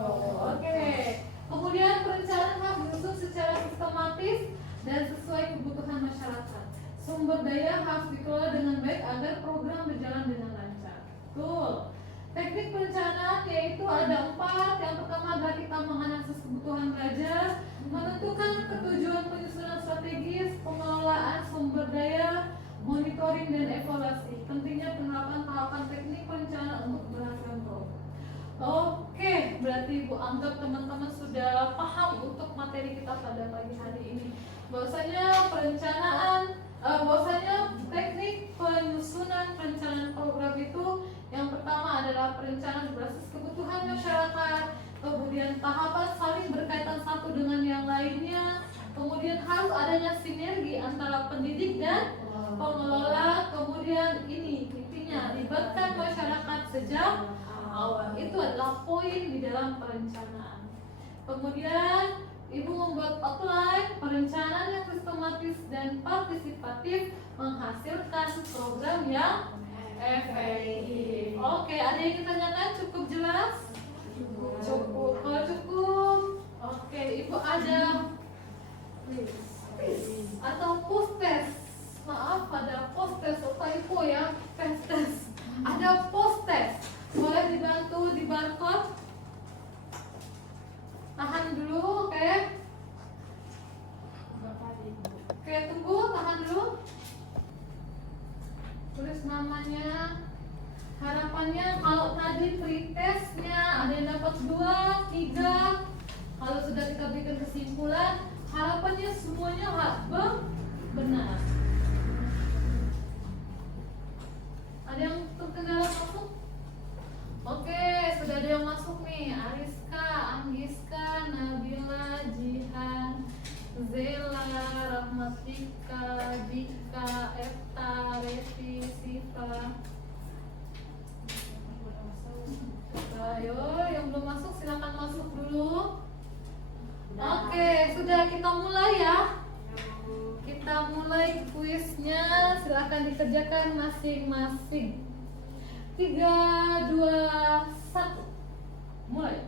Oke. Kemudian perencanaan harus disusun secara sistematis dan sesuai kebutuhan masyarakat. Sumber daya harus dikelola dengan baik agar program berjalan dengan lancar. Betul. Teknik perencanaan yaitu ada 4. Yang pertama adalah kita menganalisis kebutuhan belajar, menentukan ketujuan penyusunan strategis, pengelolaan sumber daya, monitoring dan evaluasi. Pentingnya penerapan tahapan teknik perencanaan untuk keberhasilan program. Oke, berarti Ibu anggap teman-teman sudah paham untuk materi kita pada pagi hari ini. Bahwasanya teknik penyusunan perencanaan program itu yang pertama adalah perencanaan berbasis kebutuhan masyarakat, kemudian tahapan saling berkaitan satu dengan yang lainnya, kemudian harus adanya sinergi antara pendidik dan pengelola, kemudian ini intinya libatkan masyarakat sejak awal. Itu adalah poin di dalam perencanaan. Kemudian Ibu membuat outline, perencanaan yang sistematis dan partisipatif menghasilkan program yang efektif. Oke, ada yang ditanyakan? Cukup jelas? Cukup. Kalau cukup, oke, Ibu ada atau post test. Maaf, ada post test, typo ya, tes. Ada post test. Boleh dibantu di barcode? Tahan dulu, oke? Oke, tunggu, tahan dulu. Tulis namanya. Harapannya kalau tadi pretestnya ada yang dapat 2, 3. Kalau sudah kita berikan kesimpulan, harapannya semuanya benar. Ada yang terkendala masuk? Oke, sudah ada yang masuk nih. Ariska, Anggiska, Nabila, Jihan, Zela, Rahmatika, Dika, Etta, Revi, Siva. Ayo, yang belum masuk silakan masuk dulu. Oke, sudah kita mulai ya. Kita mulai kuisnya, silakan dikerjakan masing-masing. 3, 2, 1. Mulai.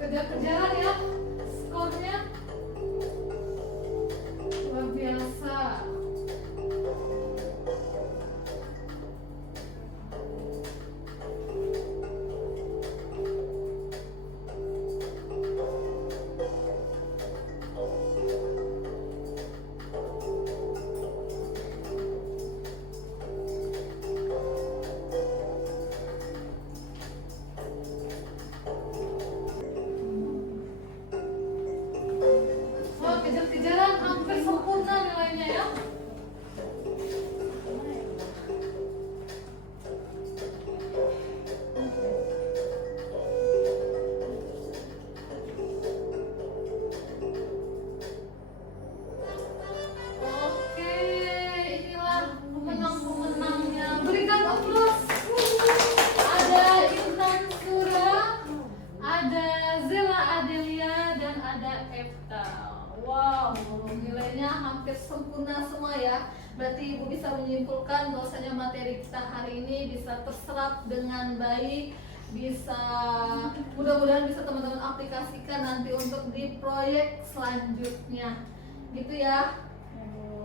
Kejar-kejaran ya skornya. Luar biasa. Wah, kejar-kejaran hampir sempurna nilainya ya. Oke, inilah pemenang-pemenangnya. Berikan aplaus. Ada Intan Sura, ada Zela Adelia, dan ada Epta. Wow, nilainya hampir sempurna semua ya. Berarti Ibu bisa menyimpulkan bahwasanya materi kita hari ini bisa terserap dengan baik, bisa mudah-mudahan bisa teman-teman aplikasikan nanti untuk di proyek selanjutnya. Gitu ya.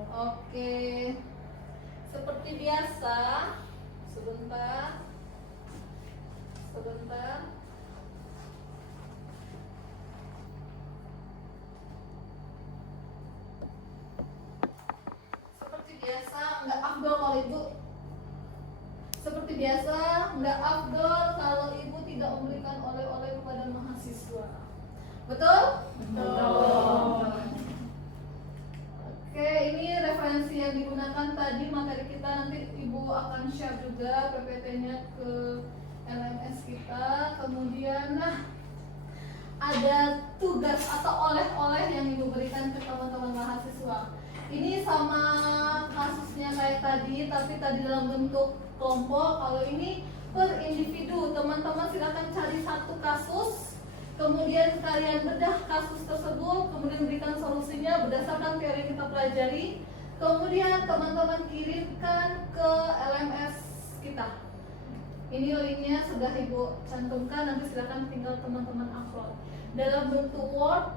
Oke. Seperti biasa, sebentar. Seperti biasa, nggak afdol kalau Ibu. Seperti biasa, nggak afdol kalau Ibu tidak memberikan oleh-oleh kepada mahasiswa. Betul? Betul. Oke, ini referensi yang digunakan tadi materi kita, nanti Ibu akan share juga PPT-nya ke LMS kita. Kemudian ada tugas atau oleh-oleh yang Ibu berikan ke teman-teman mahasiswa. Ini sama kasusnya kayak tadi, tapi tadi dalam bentuk kelompok. Kalau ini per individu, teman-teman silakan cari satu kasus, kemudian kalian bedah kasus tersebut, kemudian berikan solusinya berdasarkan teori yang kita pelajari. Kemudian teman-teman kirimkan ke LMS kita. Ini linknya sudah Ibu cantumkan, nanti silakan tinggal teman-teman upload dalam bentuk Word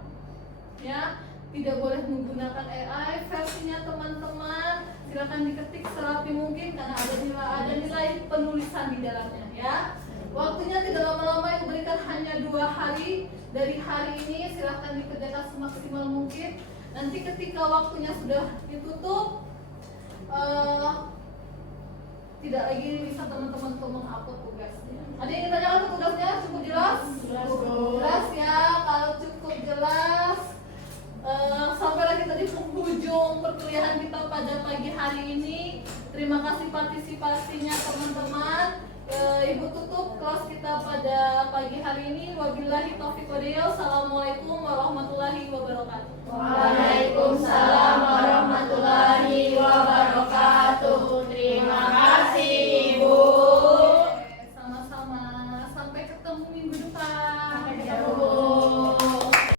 ya. Tidak boleh menggunakan AI. Versinya teman-teman silakan diketik serapi mungkin karena ada nilai penulisan di dalamnya ya. Waktunya tidak lama-lama, yang berikan hanya 2 hari. Dari hari ini silahkan dikerjakan semaksimal mungkin. Nanti ketika waktunya sudah ditutup, tidak lagi bisa teman-teman untuk mengupload tugasnya. Ada yang ditanyakan ke tugasnya? Cukup jelas? Jelas ya. Kalau cukup jelas, sampailah kita di penghujung perkuliahan kita pada pagi hari ini. Terima kasih partisipasinya teman-teman. Ibu tutup kelas kita pada pagi hari ini. Wabillahi taufiq wal hidayah. Assalamualaikum warahmatullahi wabarakatuh. Waalaikumsalam warahmatullahi